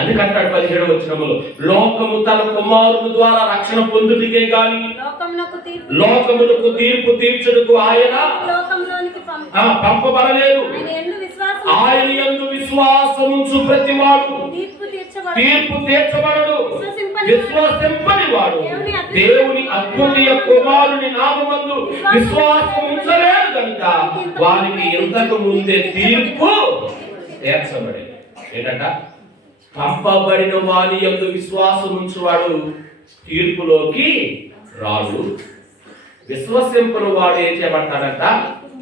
అందుకంటాడు 17వ వచనములో, లోకము తన కుమారుని ద్వారా రక్షణ పొందుటకే గాని లోకమునకు తీర్పు తీర్చుటకు ఆయన పంపబడలేదు. ఆయన యందు విశ్వాసముంచు ప్రతివాడు తీర్పు తీర్చబడడు. విశ్వసింపని వాడు దేవుని అద్వితీయ కుమారుని నామమందు విశ్వాసం ఉంచలేదు కనుక వారికి ఇంతకు ముందే తీర్పు తీర్చబడేది. ఏంటంట? పంపబడిన వారి యందు విశ్వాసం ఉంచువాడు తీర్పులోకి రాడు. విశ్వసింపని వాడు ఏం చేయబడతాడంట?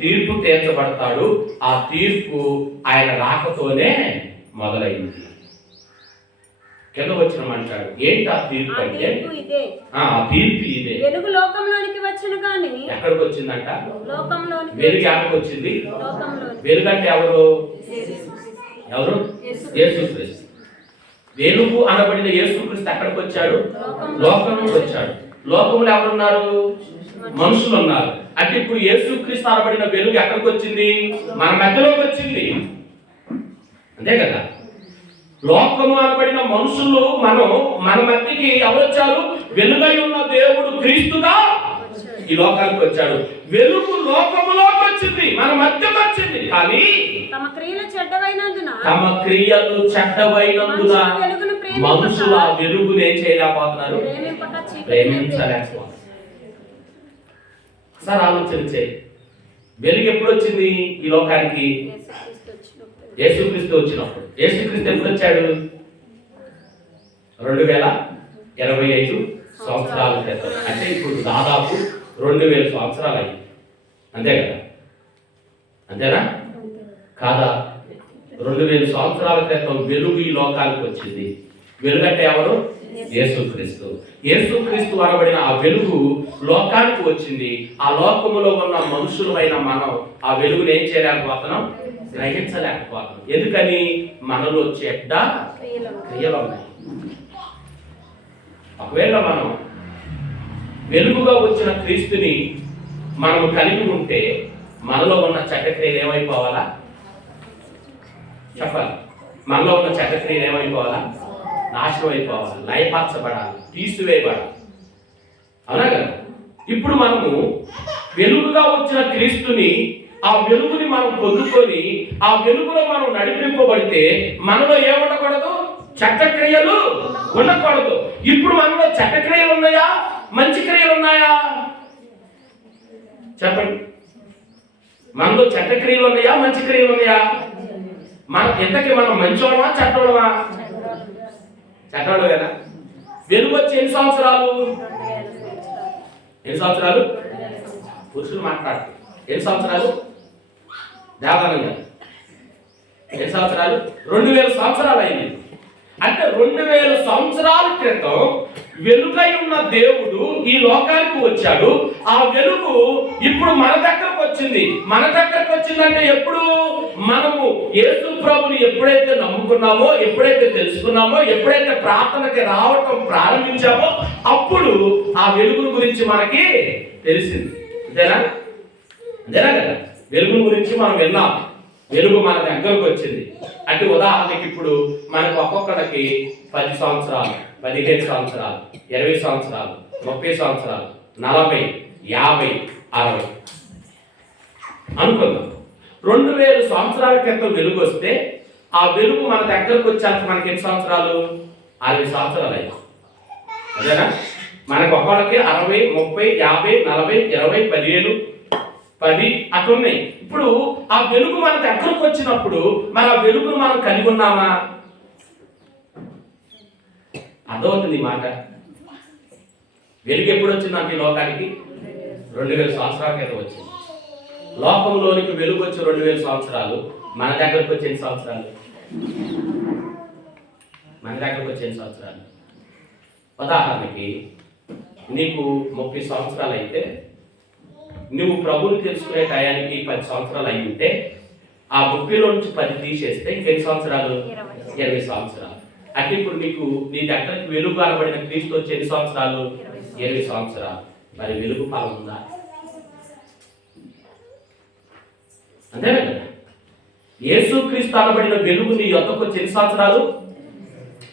తీర్పు తీర్చబడతాడు. ఆ తీర్పు ఆయన రాకతోనే మొదలైంది. కింద వచ్చినమంటాడు, ఏంటి ఆ తీర్పు అంటే? ఆ తీర్పు ఇదే. వెలుగు లోకంలోనికి వచ్చును గాని ఎక్కడికి వచ్చిందంట? లోకంలోనికి. వెలుగు ఎక్కడికి వచ్చింది? వెలుగు అంటే ఎవరు? ఎవరు? యేసుక్రీస్తు. వెలుగు అనబడిన యేసుక్రీస్తు ఎక్కడికి వచ్చాడు? లోకంలోకి వచ్చాడు. లోకంలో ఎవరున్నారు? మనుషులు ఉన్నారు. అంటే ఇప్పుడు యేసుక్రీస్తు అనబడిన వెలుగు ఎక్కడికి వచ్చింది? మన మధ్యలోకి వచ్చింది. అంతే కదా? లోకము అనబడిన మనుషులు మన మధ్యకి ఎవరు వచ్చారు? వెలుగై ఉన్న దేవుడు క్రీస్తుగా ఈ లోకానికి వచ్చాడు. వెలుగు లోకములోకి వచ్చింది, మన మధ్యకి వచ్చింది. కానీ తమ క్రియలు చెడ్డవైనందున మనుషులు ఆ వెలుగును ఏం చేయలేకపోతున్నారు? ప్రేమించలేకపోతున్నారు. సార్ ఆలోచన చేయి. వెలుగు ఎప్పుడు వచ్చింది ఈ లోకానికి? యేసుక్రీస్తు వచ్చినప్పుడు. యేసుక్రీస్తు ఎప్పుడు వచ్చాడు? 2025 సంవత్సరాల క్రితం. అంటే ఇప్పుడు దాదాపు 2000 సంవత్సరాలు అయ్యింది. అంతే కదా? అంతేనా కాదా? 2000 సంవత్సరాల క్రితం వెలుగు ఈ లోకానికి వచ్చింది. వెలుగు అంటే ఎవరు? యేసుక్రీస్తు. యేసుక్రీస్తు అనబడిన ఆ వెలుగు లోకానికి వచ్చింది. ఆ లోకములో ఉన్న మనుషులమైన మనం ఆ వెలుగును ఏం చేయలేకపోతున్నాం? గ్రహించలేకపోతున్నాం. ఎందుకని? మనలో చెడ్డ క్రియలు ఉన్నాయి. ఒకవేళ మనం వెలుగుగా వచ్చిన క్రీస్తుని మనము కలిగి ఉంటే మనలో ఉన్న చెడ్డ క్రియలు ఏమైపోవాలా? చెప్పాలి. మనలో ఉన్న చెడ్డ క్రియలు ఏమైపోవాలా? నాశనం అయిపోవాలి, లయపరచబడాలి, తీసివేయబడాలి. అవునా కదా? ఇప్పుడు మనము వెలుగుగా వచ్చిన క్రీస్తుని, ఆ వెలుగుని మనం పొందుకొని ఆ వెలుగులో మనం నడిపింపబడితే మనలో ఏముండకూడదు? చెడ్డ క్రియలు ఉండకూడదు. ఇప్పుడు మనలో చెడ్డ క్రియలు ఉన్నాయా? మంచి క్రియలు ఉన్నాయా? చెప్పండి. మనలో చెడ్డ క్రియలు ఉన్నాయా? మంచి క్రియలు ఉన్నాయా? ఇంతకీ మనం మంచోడమా చెడ్డోడమా? చెడ్డోడు కదా. వెలుగు వచ్చి ఎన్ని సంవత్సరాలు? ఎన్ని సంవత్సరాలు? పురుషులు మాట్లాడు. ఎన్ని సంవత్సరాలు? దేవదానంగా ఎన్ని సంవత్సరాలు? 2000 సంవత్సరాలు అయింది. అంటే 2000 సంవత్సరాల క్రితం వెలుగై ఉన్న దేవుడు ఈ లోకానికి వచ్చాడు. ఆ వెలుగు ఇప్పుడు మన దగ్గరకు వచ్చింది. మన దగ్గరకు వచ్చిందంటే ఎప్పుడు? మనము యేసు ప్రభుని ఎప్పుడైతే నమ్ముకున్నామో, ఎప్పుడైతే తెలుసుకున్నామో, ఎప్పుడైతే ప్రార్థనకి రావటం ప్రారంభించామో అప్పుడు ఆ వెలుగును గురించి మనకి తెలిసింది. అంతేనా? అంతేనా కదా? వెలుగు గురించి మనం విన్నాం. వెలుగు మన దగ్గరకు వచ్చింది. అంటే ఉదాహరణకి ఇప్పుడు మనకు ఒక్కొక్కరికి 10 సంవత్సరాలు, 15 సంవత్సరాలు, 20 సంవత్సరాలు, 30 సంవత్సరాలు, 40, 50, 60 అనుకుందాం. 2000 సంవత్సరాల క్రితం వెలుగు వస్తే ఆ వెలుగు మన దగ్గరకు వచ్చాక మనకి ఎన్ని సంవత్సరాలు? 60 సంవత్సరాలు అయ్యాయి. అదేనా? మనకు ఒక్కొక్కరికి 60, 30, 50, 40, 20, 15, 10 అట్లున్నాయి. ఇప్పుడు ఆ వెలుగు మన దగ్గరకు వచ్చినప్పుడు మన ఆ వెలుగును మనం కలిగి ఉన్నామా? అర్థమవుతుంది మాట. వెలుగు ఎప్పుడు వచ్చిందంటే ఈ లోకానికి 2000 సంవత్సరాల క్రితం వచ్చింది. లోకంలోనికి వెలుగు వచ్చి 2000 సంవత్సరాలు. మన దగ్గరకు వచ్చి ఎన్ని సంవత్సరాలు? మన దగ్గరకు వచ్చి ఎన్ని సంవత్సరాలు? ఉదాహరణకి నీకు 30 సంవత్సరాలు అయితే నువ్వు ప్రభుని తెలుసుకునే టయానికి 10 సంవత్సరాలు అయి ఉంటే ఆ 30లో నుంచి 10 తీసేస్తే ఇంకెన్ని సంవత్సరాలు? 20 సంవత్సరాలు. అంటే ఇప్పుడు నీకు నీ దగ్గరికి వెలుగు అనబడిన క్రీస్తు వచ్చి ఎన్ని సంవత్సరాలు? 20 సంవత్సరాలు. మరి వెలుగు ఫలం ఉందా? అంతేనా కదా? యేసుక్రీస్తు అనబడిన వెలుగు నీ యొక్కకు వచ్చి ఎన్ని సంవత్సరాలు?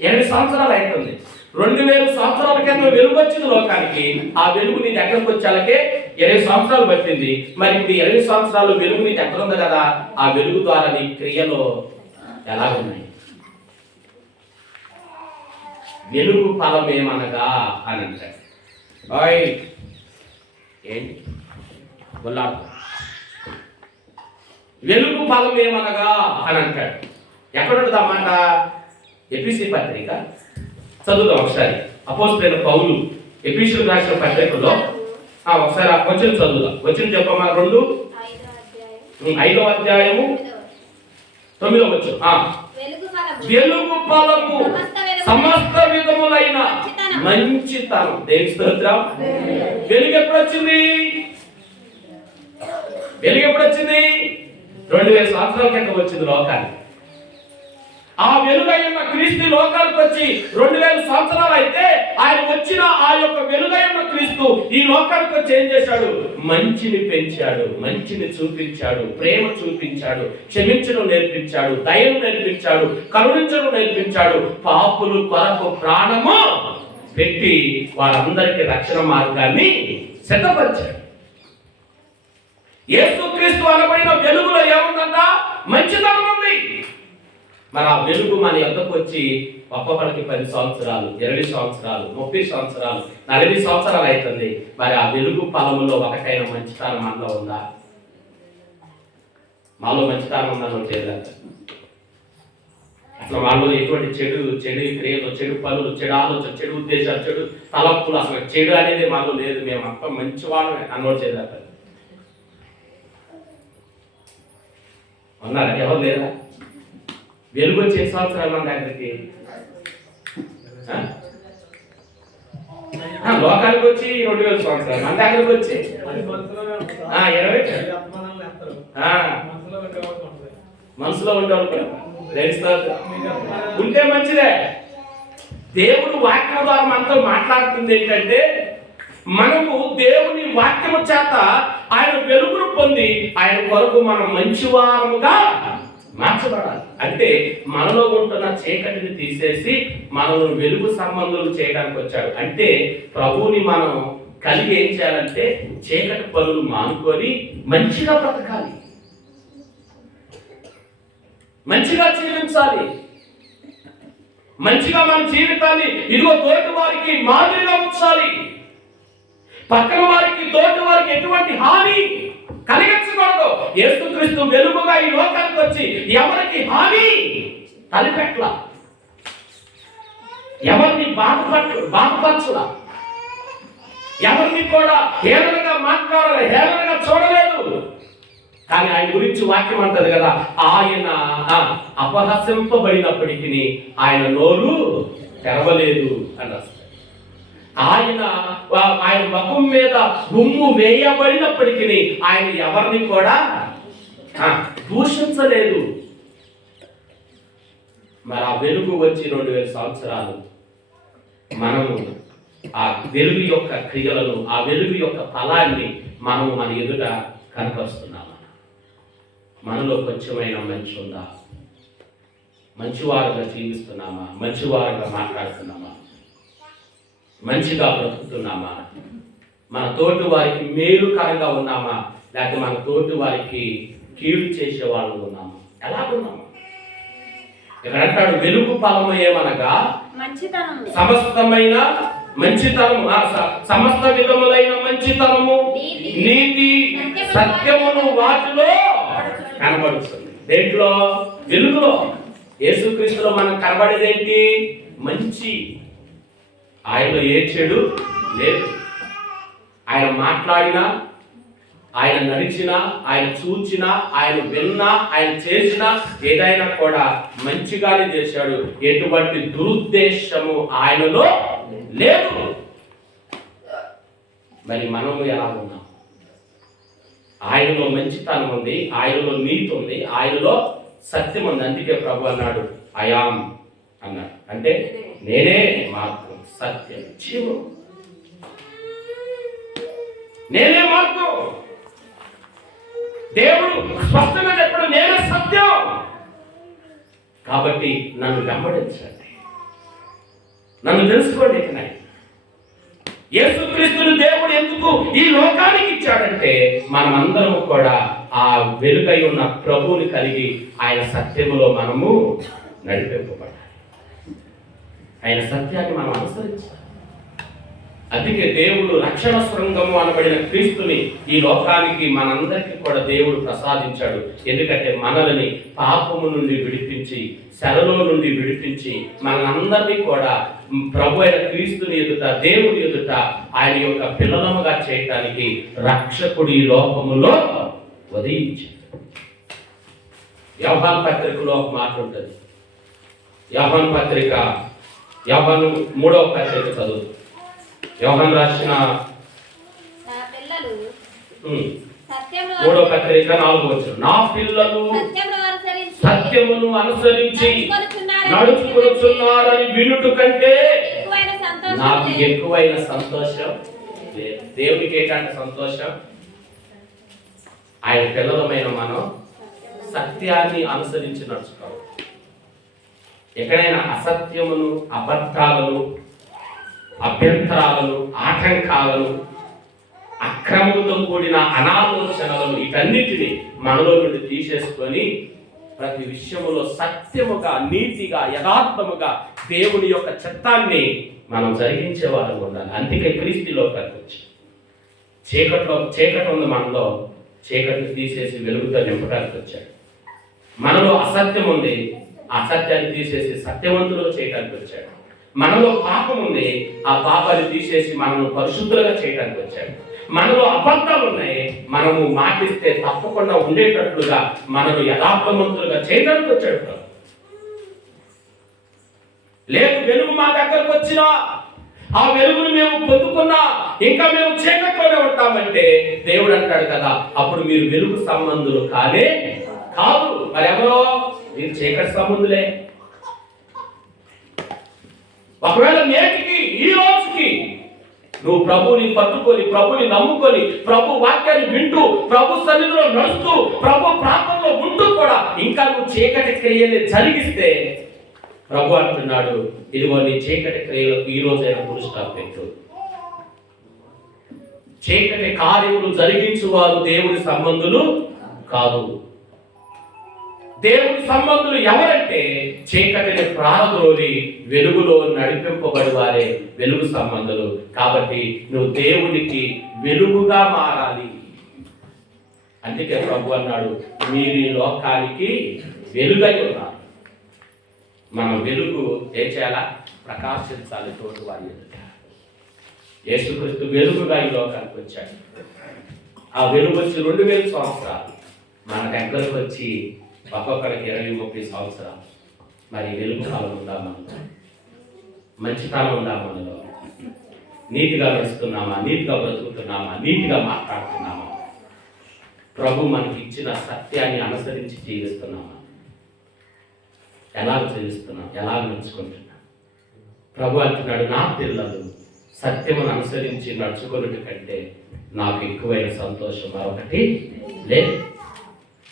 20 సంవత్సరాలు అవుతుంది. 2000 సంవత్సరాల కింద వెలుగు వచ్చింది లోకానికి. ఆ వెలుగు నీది ఎక్కడికి వచ్చాలకే 20 సంవత్సరాలు పట్టింది. మరి ఇప్పుడు 20 సంవత్సరాలు వెలుగు నీది ఎక్కడ ఉంది కదా, ఆ వెలుగు ద్వారా నీ క్రియలు ఎలా ఉన్నాయి? వెలుగు ఫలం ఏమనగా అని అంటాడు. ఏంటి వెలుగు ఫలం ఏమనగా అని అంటాడు. ఎక్కడుంటుంది ఆ మాట? ఎఫెసీ పత్రిక చదువుదాం ఒకసారి. అపోస్తలుడైన పౌలు ఎఫెసీయులకు రాసిన పత్రికలో ఒకసారి ఆ వచనం చదువుదాం. వచనం చెప్పమా? 5వ అధ్యాయము 9వ వచనం. వెలుగు ఫలము సమస్త విధములైన మంచితనం. దేని స్తోత్రం. వెలుగు ఎప్పుడు వచ్చింది? వెలుగు ఎప్పుడు వచ్చింది? 2000 సంవత్సరాల కింద వచ్చింది లోకానికి. ఆ వెలుగైన క్రీస్తు లోకానికి వచ్చి 2000 సంవత్సరాలు అయితే ఆయన వచ్చిన ఆ యొక్క వెలుగైన క్రీస్తు ఈ లోకానికి వచ్చి ఏం చేశాడు? మంచిని పెంచాడు, మంచిని చూపించాడు, ప్రేమ చూపించాడు, క్షమించడం నేర్పించాడు, దయను నేర్పించాడు, కరుణించడం నేర్పించాడు, పాపులు కొరకు ప్రాణము పెట్టి వారందరికీ రక్షణ మార్గాన్ని సిద్ధపరిచాడు. యేసుక్రీస్తు అనబడిన వెలుగులో ఏముందంట? మంచితనం ఉంది. మరి ఆ వెలుగు మన యొద్దకు వచ్చి ఒక్కొక్కరికి 10 సంవత్సరాలు, 20 సంవత్సరాలు, 30 సంవత్సరాలు, 40 సంవత్సరాలు అవుతుంది. మరి ఆ వెలుగు ఫలములో ఒకటైన మంచితనం మనలో ఉందా? మాలో మంచితనం ఉందని చేయలేదు. అసలు వాళ్ళు ఎటువంటి చెడు క్రియలు, చెడు పనులు, చెడు ఆలోచన, చెడు ఉద్దేశాలు, చెడు తలపులు, అసలు చెడు అనేది మాలో లేదు. మేము అంతా మంచి వాళ్ళని అన్నోడు చేయలేదు. ఉన్నారా? ఎవరు లేదా? వెలుగు వచ్చే సంవత్సరాలు మన దగ్గరికి లోకానికి వచ్చి 2000 సంవత్సరాలు మన దగ్గరకు వచ్చి 20 మనసులో ఉండేవాళ్ళు ఉంటే మంచిదే. దేవుడు వాక్యం ద్వారా మనతో మాట్లాడుతుంది ఏంటంటే, మనము దేవుని వాక్యము చేత ఆయన వెలుగును పొంది ఆయన కొరకు మనం మంచివారముగా మార్చబడాలి. అంటే మనలో ఉంటున్న చీకటిని తీసేసి మనల్ని వెలుగు సంబంధులు చేయడానికి వచ్చాడు. అంటే ప్రభువుని మనం కలిగి ఏం చేయాలంటే చీకటి పనులు మానుకొని మంచిగా బ్రతకాలి, మంచిగా జీవించాలి, మంచిగా మన జీవితాన్ని ఇదిగో తోటి వారికి మాదిరిగా ఉంచాలి. పక్కన వారికి, తోటి వారికి ఎటువంటి హాని కలిగించకూడదు. యేసుక్రీస్తు వెలుగుగా ఈ లోకానికి వచ్చి ఎవరికి హాని తలపెట్ల, ఎవరిని బాధపరచల, ఎవరిని కూడా హేళనగా మాట్లాడాలి, హేళనగా చూడలేదు. కానీ ఆయన గురించి వాక్యం అంటది కదా, ఆయన అపహసింపబడినప్పటికీ ఆయన నోరు తెరవలేదు అని. ఆయన ముఖం మీద గుమ్ము వేయబడినప్పటికీ ఆయన ఎవరిని కూడా దూషించలేదు. మరి ఆ వెలుగు వచ్చి 2000 సంవత్సరాలు మనము ఆ వెలుగు యొక్క క్రియలను, ఆ వెలుగు యొక్క ఫలాన్ని మనము మన ఎదుట కనపరుస్తున్నామా? మనలో కొంచెమైనా మంచి ఉందా? మంచివారుగా జీవిస్తున్నామా? మంచివారుగా మాట్లాడుతున్నామా? మంచిగా బ్రతుకుతున్నామా? మన తోటి వారికి మేలుకరంగా ఉన్నామా? లేకపోతే మన తోటి వారికి కీడు చేసే వాళ్ళు ఉన్నామా? ఎలాగున్నామా? ఇక్కడ అంటాడు వెలుగు ఫలము ఏమనగా సమస్తమైన మంచితనము, సమస్త విధములైన మంచితనము, నీతి, సత్యమును వాటిలో కనబడుతుంది. దేంట్లో? వెలుగులో. యేసుక్రీస్తులో మనం కనబడేది ఏంటి? మంచి. ఆయనలో ఏ చెడు లేదు. ఆయన మాట్లాడినా, ఆయన నడిచినా, ఆయన చూచినా, ఆయన విన్నా, ఆయన చేసినా ఏదైనా కూడా మంచిగానే చేశాడు. ఎటువంటి దురుద్దేశము ఆయనలో లేదు. మరి మనము ఎలా ఉన్నాం? ఆయనలో మంచితనం ఉంది, ఆయనలో నీతి ఉంది, ఆయనలో సత్యం ఉంది. అందుకే ప్రభు అన్నాడు అయాం అన్నాడు. అంటే నేనే మార్గం, సత్యం, జీవం. నేనే మార్గం. దేవుడు స్పష్టంగా చెప్పాడు నేనే సత్యం. కాబట్టి నన్ను వెంబడించండి. నన్ను తెలుసుకోండి. ఇక యేసుక్రీస్తుని దేవుడు ఎందుకు ఈ లోకానికి ఇచ్చాడంటే మనమందరము కూడా ఆ వెలుగై ఉన్న ప్రభువుని కలిగి ఆయన సత్యములో మనము నడిపింపబడాలి. ఆయన సత్యాన్ని మనం అనుసరించాలి. అందుకే దేవుడు రక్షణ శృంగము అనబడిన క్రీస్తుని ఈ లోకానికి మనందరికీ కూడా దేవుడు ప్రసాదించాడు. ఎందుకంటే మనల్ని పాపము నుండి విడిపించి, శరలో నుండి విడిపించి, మనందరినీ కూడా ప్రభు అయిన క్రీస్తుని ఎదుట, దేవుని ఎదుట ఆయన యొక్క పిల్లలముగా చేయటానికి రక్షకుడు ఈ లోకములో ఉదయించాడు. యోహాను పత్రికలో ఒక మాట ఉంటుంది. యోహాను పత్రిక, యోహాను 3వ పత్రిక చదువు. యోహాను రాసిన 3వ పత్రిక 4వ వచనం. నా పిల్లలు సత్యమును అనుసరించి నడుచుకొనుచున్నారని వినుట కంటే నాకు ఎక్కువైన సంతోషం లేదు. దేవునికి ఏంటంటే సంతోషం, ఆయన పిల్లలమైన మనం సత్యాన్ని అనుసరించి నడుచుకోవాలి. ఎక్కడైనా అసత్యమును, అబద్ధాలను, అభ్యంతరాలను, ఆటంకాలను, అక్రమముతో కూడిన అనాలోచనలను వీటన్నిటిని మనలో నుండి తీసేసుకొని ప్రతి విషయములో సత్యముగా, నీతిగా, యథార్థముగా దేవుని యొక్క చిత్తాన్ని మనం జరిగించే వారు ఉండాలి. అందుకే క్రీస్తు లోకానికి వచ్చి చీకటి ఉంది మనలో, చీకటిని తీసేసి వెలుగుతో నింపడానికి వచ్చాడు. మనలో అసత్యం ఉంది, అసత్యాన్ని తీసేసి సత్యవంతులుగా చేయడానికి వచ్చాడు. మనలో పాపం ఉంది, ఆ పాపాన్ని తీసేసి మనము పరిశుద్ధులుగా చేయడానికి వచ్చాడు. మనలో అబద్ధాలు ఉన్నాయి, మనము మాటిస్తే తప్పకుండా ఉండేటట్లుగా మనను యథార్థవంతులుగా చేయడానికి వచ్చాడు. లేదు వెలుగు మా దగ్గరకు వచ్చినా, ఆ వెలుగును మేము పొందుకున్నా ఇంకా మేము చీకట్లోనే ఉంటామంటే దేవుడు అంటాడు కదా, అప్పుడు మీరు వెలుగు సంబంధులు కానే కాదు. మరి ఎవరో మీరు చీకటి సంబంధులే. ఒకవేళ నేటికి ఈ రోజుకి నువ్వు ప్రభుని పట్టుకొని, ప్రభుని నమ్ముకొని, ప్రభు వాక్యాన్ని వింటూ, ప్రభు సన్నిధిలో నడుస్తూ, ప్రభు ప్రాంతంలో ఉంటూ కూడా ఇంకా నువ్వు చీకటి క్రియలు జరిగిస్తే ప్రభు అంటున్నాడు, ఇదిగో నీ చీకటి క్రియలకు ఈ రోజైనా ఫుల్ స్టాప్ పెట్టు. చీకటి కార్యములు జరిగించువారు దేవుని సంబంధులు కాదు. దేవుని సంబంధులు ఎవరంటే చీకటిని ప్రారద్రోలి వెలుగులో నడిపింపబడి వారే వెలుగు సంబంధులు. కాబట్టి నువ్వు దేవునికి వెలుగుగా మారాలి. అందుకే ప్రభు అన్నాడు, మీరు ఈ లోకానికి వెలుగై ఉన్నారు. మనం వెలుగు ఏం చేయాలా? ప్రకాశించాలి తోటి వారి ఎదుట. యేసుక్రీస్తు వెలుగుగా ఈ లోకానికి వచ్చాడు. ఆ వెలుగు వచ్చి 2000 సంవత్సరాలు మన దగ్గరకు వచ్చి ఒక్కొక్కరికి 20-30 సంవత్సరాలు. మరి వెలుగు కాలం ఉందా మనలో? మంచితనం ఉందా మనలో? నీతిగా నడుస్తున్నామా? నీతిగా బ్రతుకుతున్నామా? నీతిగా మాట్లాడుతున్నామా? ప్రభు మనకి ఇచ్చిన సత్యాన్ని అనుసరించి జీవిస్తున్నామా? ఎలా జీవిస్తున్నాం? ఎలా నడుచుకుంటున్నాం? ప్రభు అంటున్నాడు, నా పిల్లలు సత్యమును అనుసరించి నడుచుకున్నట్టు కంటే నాకు ఎక్కువైన సంతోషం మరొకటి లేదు.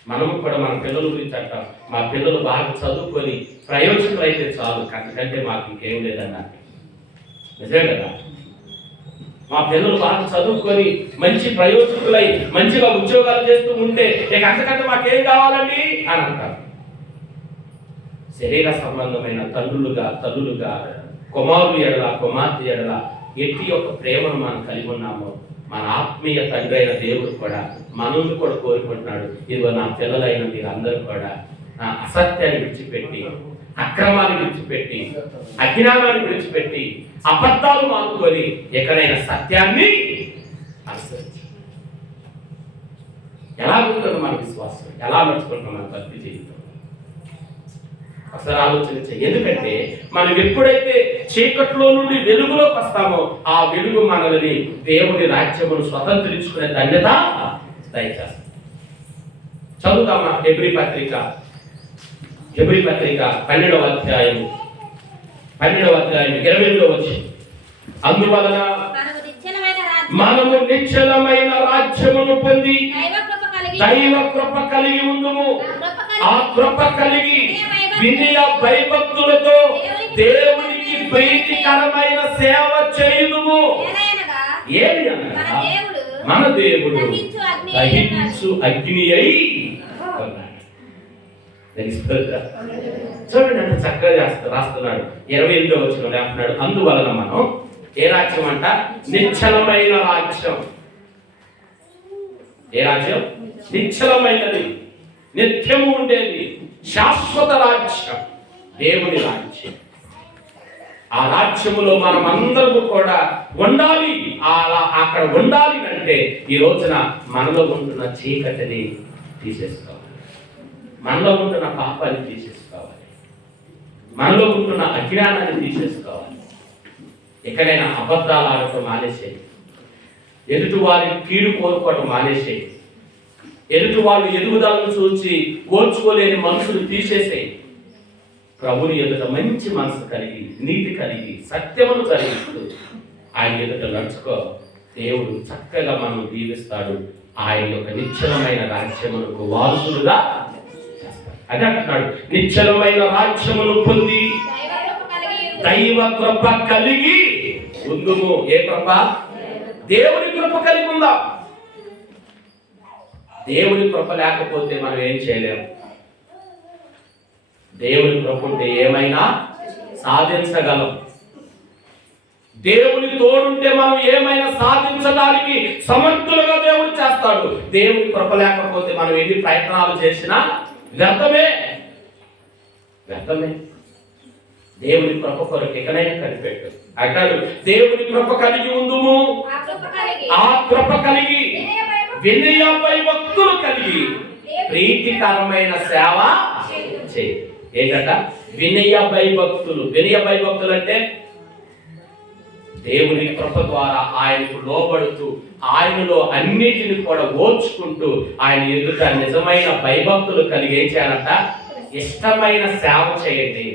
మనము కూడా మన పిల్లల గురించి అంటాం, మా పిల్లలు బాగా చదువుకొని ప్రయోజకులు అయితే చాలు, అంతకంటే మాకు ఇంకేం లేదన్నా. నిజమే కదా? మా పిల్లలు బాగా చదువుకొని మంచి ప్రయోజకులై మంచిగా ఉద్యోగాలు చేస్తూ ఉంటే ఇక అంతకంటే మాకేం కావాలండి అని అంటారు. శరీర సంబంధమైన తల్లులుగా కుమారులు ఎడల, కుమార్తె ఎడల ఎట్టి యొక్క ప్రేమను మనం కలిగి ఉన్నామో మన ఆత్మీయ తండ్రి అయిన దేవుడు కూడా మనల్ని కూడా కోరుకుంటున్నాడు, ఇదిగో నా పిల్లలైన మీరు అందరూ కూడా నా అసత్యాన్ని విడిచిపెట్టి, అక్రమాన్ని విడిచిపెట్టి, అజ్ఞానాన్ని విడిచిపెట్టి, అబద్ధాలు మానుకొని ఎక్కడైనా సత్యాన్ని అనుసరించి. ఎలా ఉంటుంది మన విశ్వాసం? ఎలా నడుచుకుంటాం మన భక్తి జీవితం? ఒకసారి ఆలోచన చేయి. ఎందుకంటే మనం ఎప్పుడైతే చీకట్లో నుండి వెలుగులోకి వస్తామో ఆ వెలుగు మనల్ని దేవుని రాజ్యమును స్వతంత్రించుకునే ధన్యత దయచేస్తాం. చదువుతామా హెబ్రీ పత్రిక 12వ అధ్యాయం 28వ వచనం. అందువలన మనము నిశ్చలమైన రాజ్యమును పొంది దైవ కృప కలిగి ఉందుము. ఆ కృప కలిగి వినయ భయభక్తులతో దేవునికి ప్రీతికరమైన సేవ చేయుదుము. ఏది అనగా మన దేవుడు దహించు అగ్ని అయి ఉన్నాడు. చూడండి అంటే చక్కగా రాస్తున్నాడు. 28వ వచనంలో అంటున్నాడు, అందువలన మనం ఏ రాజ్యం అంట? నిశ్చలమైన రాజ్యం. ఏ రాజ్యం? నిశ్చలమైనది, నిత్యము ఉండేది, శాశ్వత రాజ్యం, దేవుని రాజ్యం. ఆ రాజ్యములో మనం అందరము కూడా ఉండాలి. అక్కడ ఉండాలి అంటే ఈ రోజున మనలో ఉంటున్న చీకటిని తీసేసుకోవాలి, మనలో ఉంటున్న పాపాన్ని తీసేసుకోవాలి, మనలో ఉంటున్న అజ్ఞానాన్ని తీసేసుకోవాలి. ఎక్కడైనా అబద్ధాలు ఆడటం మానేసేది, ఎదుటి వారిని కీడు కోరుకోవటం మానేసేది, ఎదుటి వాళ్ళు ఎదుగుదలను చూసి కోర్చుకోలేని మనసులు తీసేసేయి. ప్రభుని ఎదుట మంచి మనసు కలిగి, నీతి కలిగి, సత్యమును కలిగిస్తూ ఆయన ఎదుట నడుచుకో. దేవుడు చక్కగా మనం దీవిస్తాడు. ఆయన యొక్క నిశ్చలమైన రాజ్యములకు వారసులుగా అదే అంటున్నాడు. నిశ్చలమైన రాజ్యమును పొంది దైవ కృప కలిగి ఉందుము. ఏ కృప? దేవుని కృప కలిగి ఉందాం. దేవుని కృప లేకపోతే మనం ఏం చేయలేము. దేవుని కృప ఉంటే ఏమైనా సాధించగలం. దేవుని తోడుంటే మనం ఏమైనా సాధించడానికి సమర్థులుగా దేవుడు చేస్తాడు. దేవుని కృప లేకపోతే మనం ఎన్ని ప్రయత్నాలు చేసినా వ్యర్థమే. దేవుని కృప కొరకు ఎక్కడైనా కనిపెట్టు అంటాడు. దేవుని కృప కలిగి ఉందుము. ఆ కృప కలిగి వినయ భయభక్తులు కలిగి ప్రీతికరమైన సేవ చేయి. ఏంటంట? వినయ భయభక్తులు. వినయ భయభక్తులు అంటే దేవుని కృప ద్వారా ఆయనకు లోబడుతూ, ఆయనలో అన్నిటిని కూడా ఓర్చుకుంటూ, ఆయన ఎదుట నిజమైన భయభక్తులు కలిగి ఏం చేయాలంట? ఇష్టమైన సేవ చేయండి.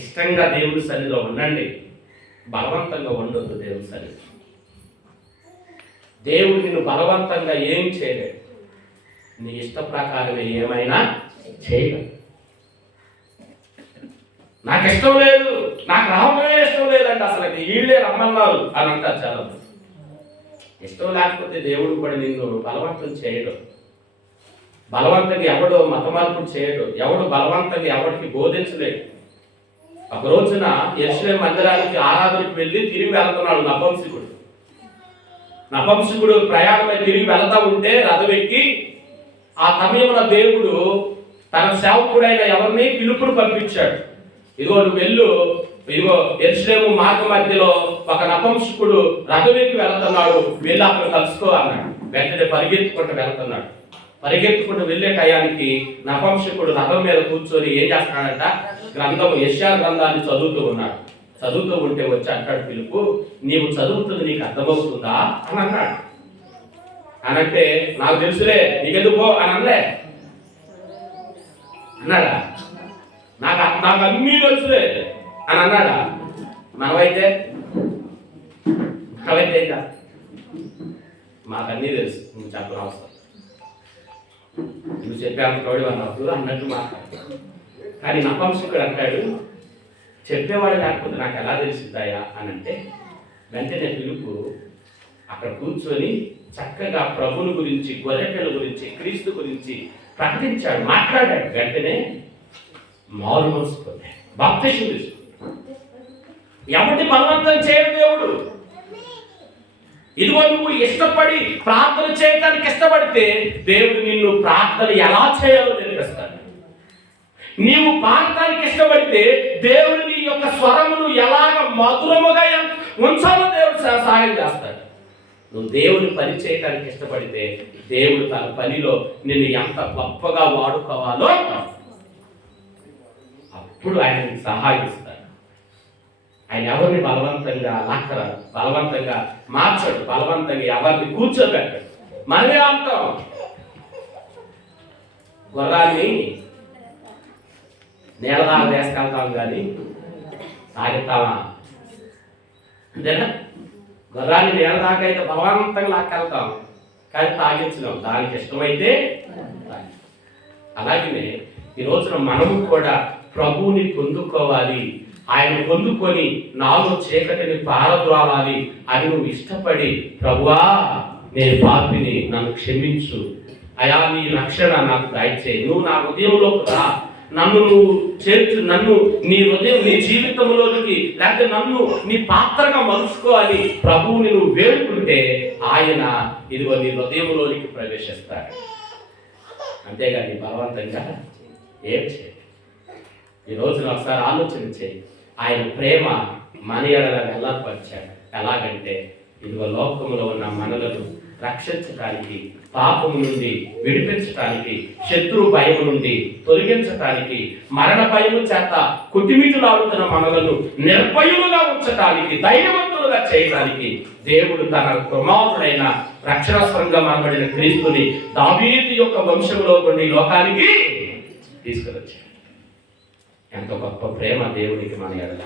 ఇష్టంగా దేవుని సన్నిధిలో ఉండండి. బలవంతంగా ఉండొద్దు దేవుని సన్నిధి. దేవుడు నిన్ను బలవంతంగా ఏం చేయలేడు. నీ ఇష్ట ప్రకారమే ఏమైనా చేయగలడు. నాకు ఇష్టం లేదు, నాకు రావడమే ఇష్టం లేదంటే అసలు వీళ్ళే రమ్మన్నారు అని అంటారు చాలా. ఇష్టం లేకపోతే దేవుడు కూడా నిన్ను బలవంతం చేయడు. బలవంతంగా ఎవడు మత మార్పులు చేయడు. ఎవడు బలవంతంగా ఎవరికి బోధించలేడు. ఒక రోజున యెరూషలేము మందిరానికి ఆరాధనకు వెళ్ళి తిరిగి వెళ్తున్నాడు నపుంసకుడు ప్రయాణమై తిరిగి వెళ్తా ఉంటే రథం ఎక్కి ఆ సమయంలో దేవుడు తన సేవకుడైన ఎవరిని పిలుపుని పంపించాడు. ఇదిగో నువ్వు వెళ్ళు, ఇదిగో యెరూషలేము మార్గ మధ్యలో ఒక నపుంసకుడు రథం ఎక్కి వెళ్తున్నాడు, వెళ్ళి అక్కడ కలుసుకో అన్నాడు. వెంటనే పరిగెత్తుకుంటూ వెళ్ళే టయానికి నపుంసకుడు రథం మీద కూర్చొని ఏం చేస్తున్నాడంట? యెషయా గ్రంథాన్ని చదువుతూ ఉంటే వచ్చి అంటాడు పిలుపు, నీవు చదువుతుంది నీకు అర్థమవుతుందా అని అన్నాడు. అనంటే నాకు తెలుసులే, నీకెందుకు పో అని అనలే అన్నాడా? నాకు అన్నీ తెలుసులే అని అన్నాడా? మనమైతే మాకన్నీ తెలుసు, నువ్వు చెప్పడం అవసరం, నువ్వు చెప్పే అంత తోడి అన్నప్పుడు అన్నట్టు మాట్లాడు. కానీ నపుంసకుడు అంటాడు, చెప్పేవాడు లేకపోతే నాకు ఎలా తెలిసిద్దాయా అని అంటే వెంటనే పిలుపు అక్కడ కూర్చొని చక్కగా ప్రభుని గురించి, గొర్రెపిల్ల గురించి, క్రీస్తు గురించి ప్రకటించాడు, మాట్లాడాడు. వెంటనే మారు మనసు పొందాడు, బాప్తిస్మం తీసుకున్నాడు. ఎవరిని బలవంతం చేయడు దేవుడు. ఇదిగో నువ్వు ఇష్టపడి ప్రార్థన చేయడానికి ఇష్టపడితే దేవుడు నిన్ను ప్రార్థన ఎలా చేయాలో నేర్పిస్తాడు. నీవు పాడటానికి ఇష్టపడితే దేవుడు నీ యొక్క స్వరమును ఎలాగ మధురముగా ఉంచాలో దేవుడు సహాయం చేస్తాడు. నువ్వు దేవుని పని చేయడానికి ఇష్టపడితే దేవుడు తన పనిలో నిన్ను ఎంత గొప్పగా వాడుకోవాలో అప్పుడు ఆయన సహాయిస్తాడు. ఆయన ఎవరిని బలవంతంగా లాక్కరాడు, బలవంతంగా మార్చాడు, బలవంతంగా ఎవరిని కూర్చోబెట్టాడు. మనమే అంటాం, గుర్రాన్ని నేల దాకా వేసుకెళ్తాం కానీ తాగిస్తామా? అంతేనా? గుర్రాన్ని నేల దాకా అయితే బలవంతంగా లాక్కెళ్తాం కానీ తాగించలేం, దానికి ఇష్టమైతే. అలాగనే ఈ రోజున మనము కూడా ప్రభువుని పొందుకోవాలి, ఆయన పొందుకొని నాలో చీకటిని పారద్రోలాలి అని నువ్వు ఇష్టపడి, ప్రభువా నేను పాపిని, నన్ను క్షమించు, అయా నీ రక్షణ నాకు దయచేయి, నువ్వు నా హృదయంలోకి రా, నన్ను నువ్వు చేర్చు, నన్ను నీ హృదయం నీ జీవితంలోనికి, లేకపోతే నన్ను నీ పాత్రగా మలుచుకో అని ప్రభువుని నువ్వు వేడుకుంటే ఆయన ఇదిగో నీ హృదయంలోనికి ప్రవేశిస్తాడు. అంతేగాని బలవంతంగా ఏం చేయి. ఈ రోజున ఒకసారి ఆలోచన చేయి. ఆయన ప్రేమ మన ఎడల వెల్లపరిచాడు. ఎలాగంటే ఇదిగో లోకములో ఉన్న మనలను రక్షించటానికి, పాపము నుండి విడిపించటానికి, శత్రు భయము నుండి తొలగించటానికి, మరణ భయము చేత కుటిమిటులాడుతున్న మనలను నిర్భయులుగా ఉంచటానికి, ధైర్యవంతులుగా చేయడానికి దేవుడు తన కుమారుడైన రక్షణ సంఘం అనబడిన క్రీస్తుని దావీదు యొక్క వంశంలో నుండి లోకానికి తీసుకువచ్చాడు. ఎంత గొప్ప ప్రేమ దేవునికి మన ఎడల,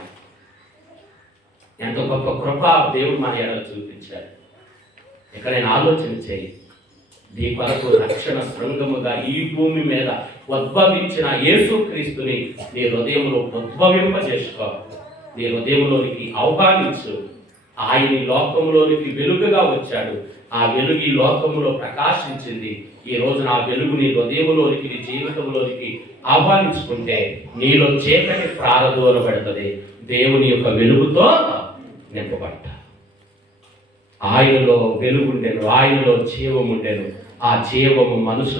ఎంత గొప్ప కృప దేవుడు మన ఎడల చూపించాడు. ఎక్కడైనా ఆలోచన చేయి. నీ కొరకు రక్షణ శృంగముగా ఈ భూమి మీద ఉద్భవించిన యేసుక్రీస్తుని నీ హృదయంలో ఉద్భవింపజేసుకో, నీ హృదయంలోనికి ఆహ్వానించు. ఆయన ఈ లోకంలోనికి వెలుగుగా వచ్చాడు. ఆ వెలుగు ఈ లోకంలో ప్రకాశించింది. ఈ రోజున ఆ వెలుగు నీ హృదయంలోనికి, నీ జీవితంలోనికి ఆహ్వానించుకుంటే నీలో చీకటి ప్రారదూరబడుతుంది. దేవుని యొక్క వెలుగుతో నింపబడ్డ. ఆయనలో వెలుగుండెను, ఆయనలో జీవముండెను. ఆ జీవము మనుషులు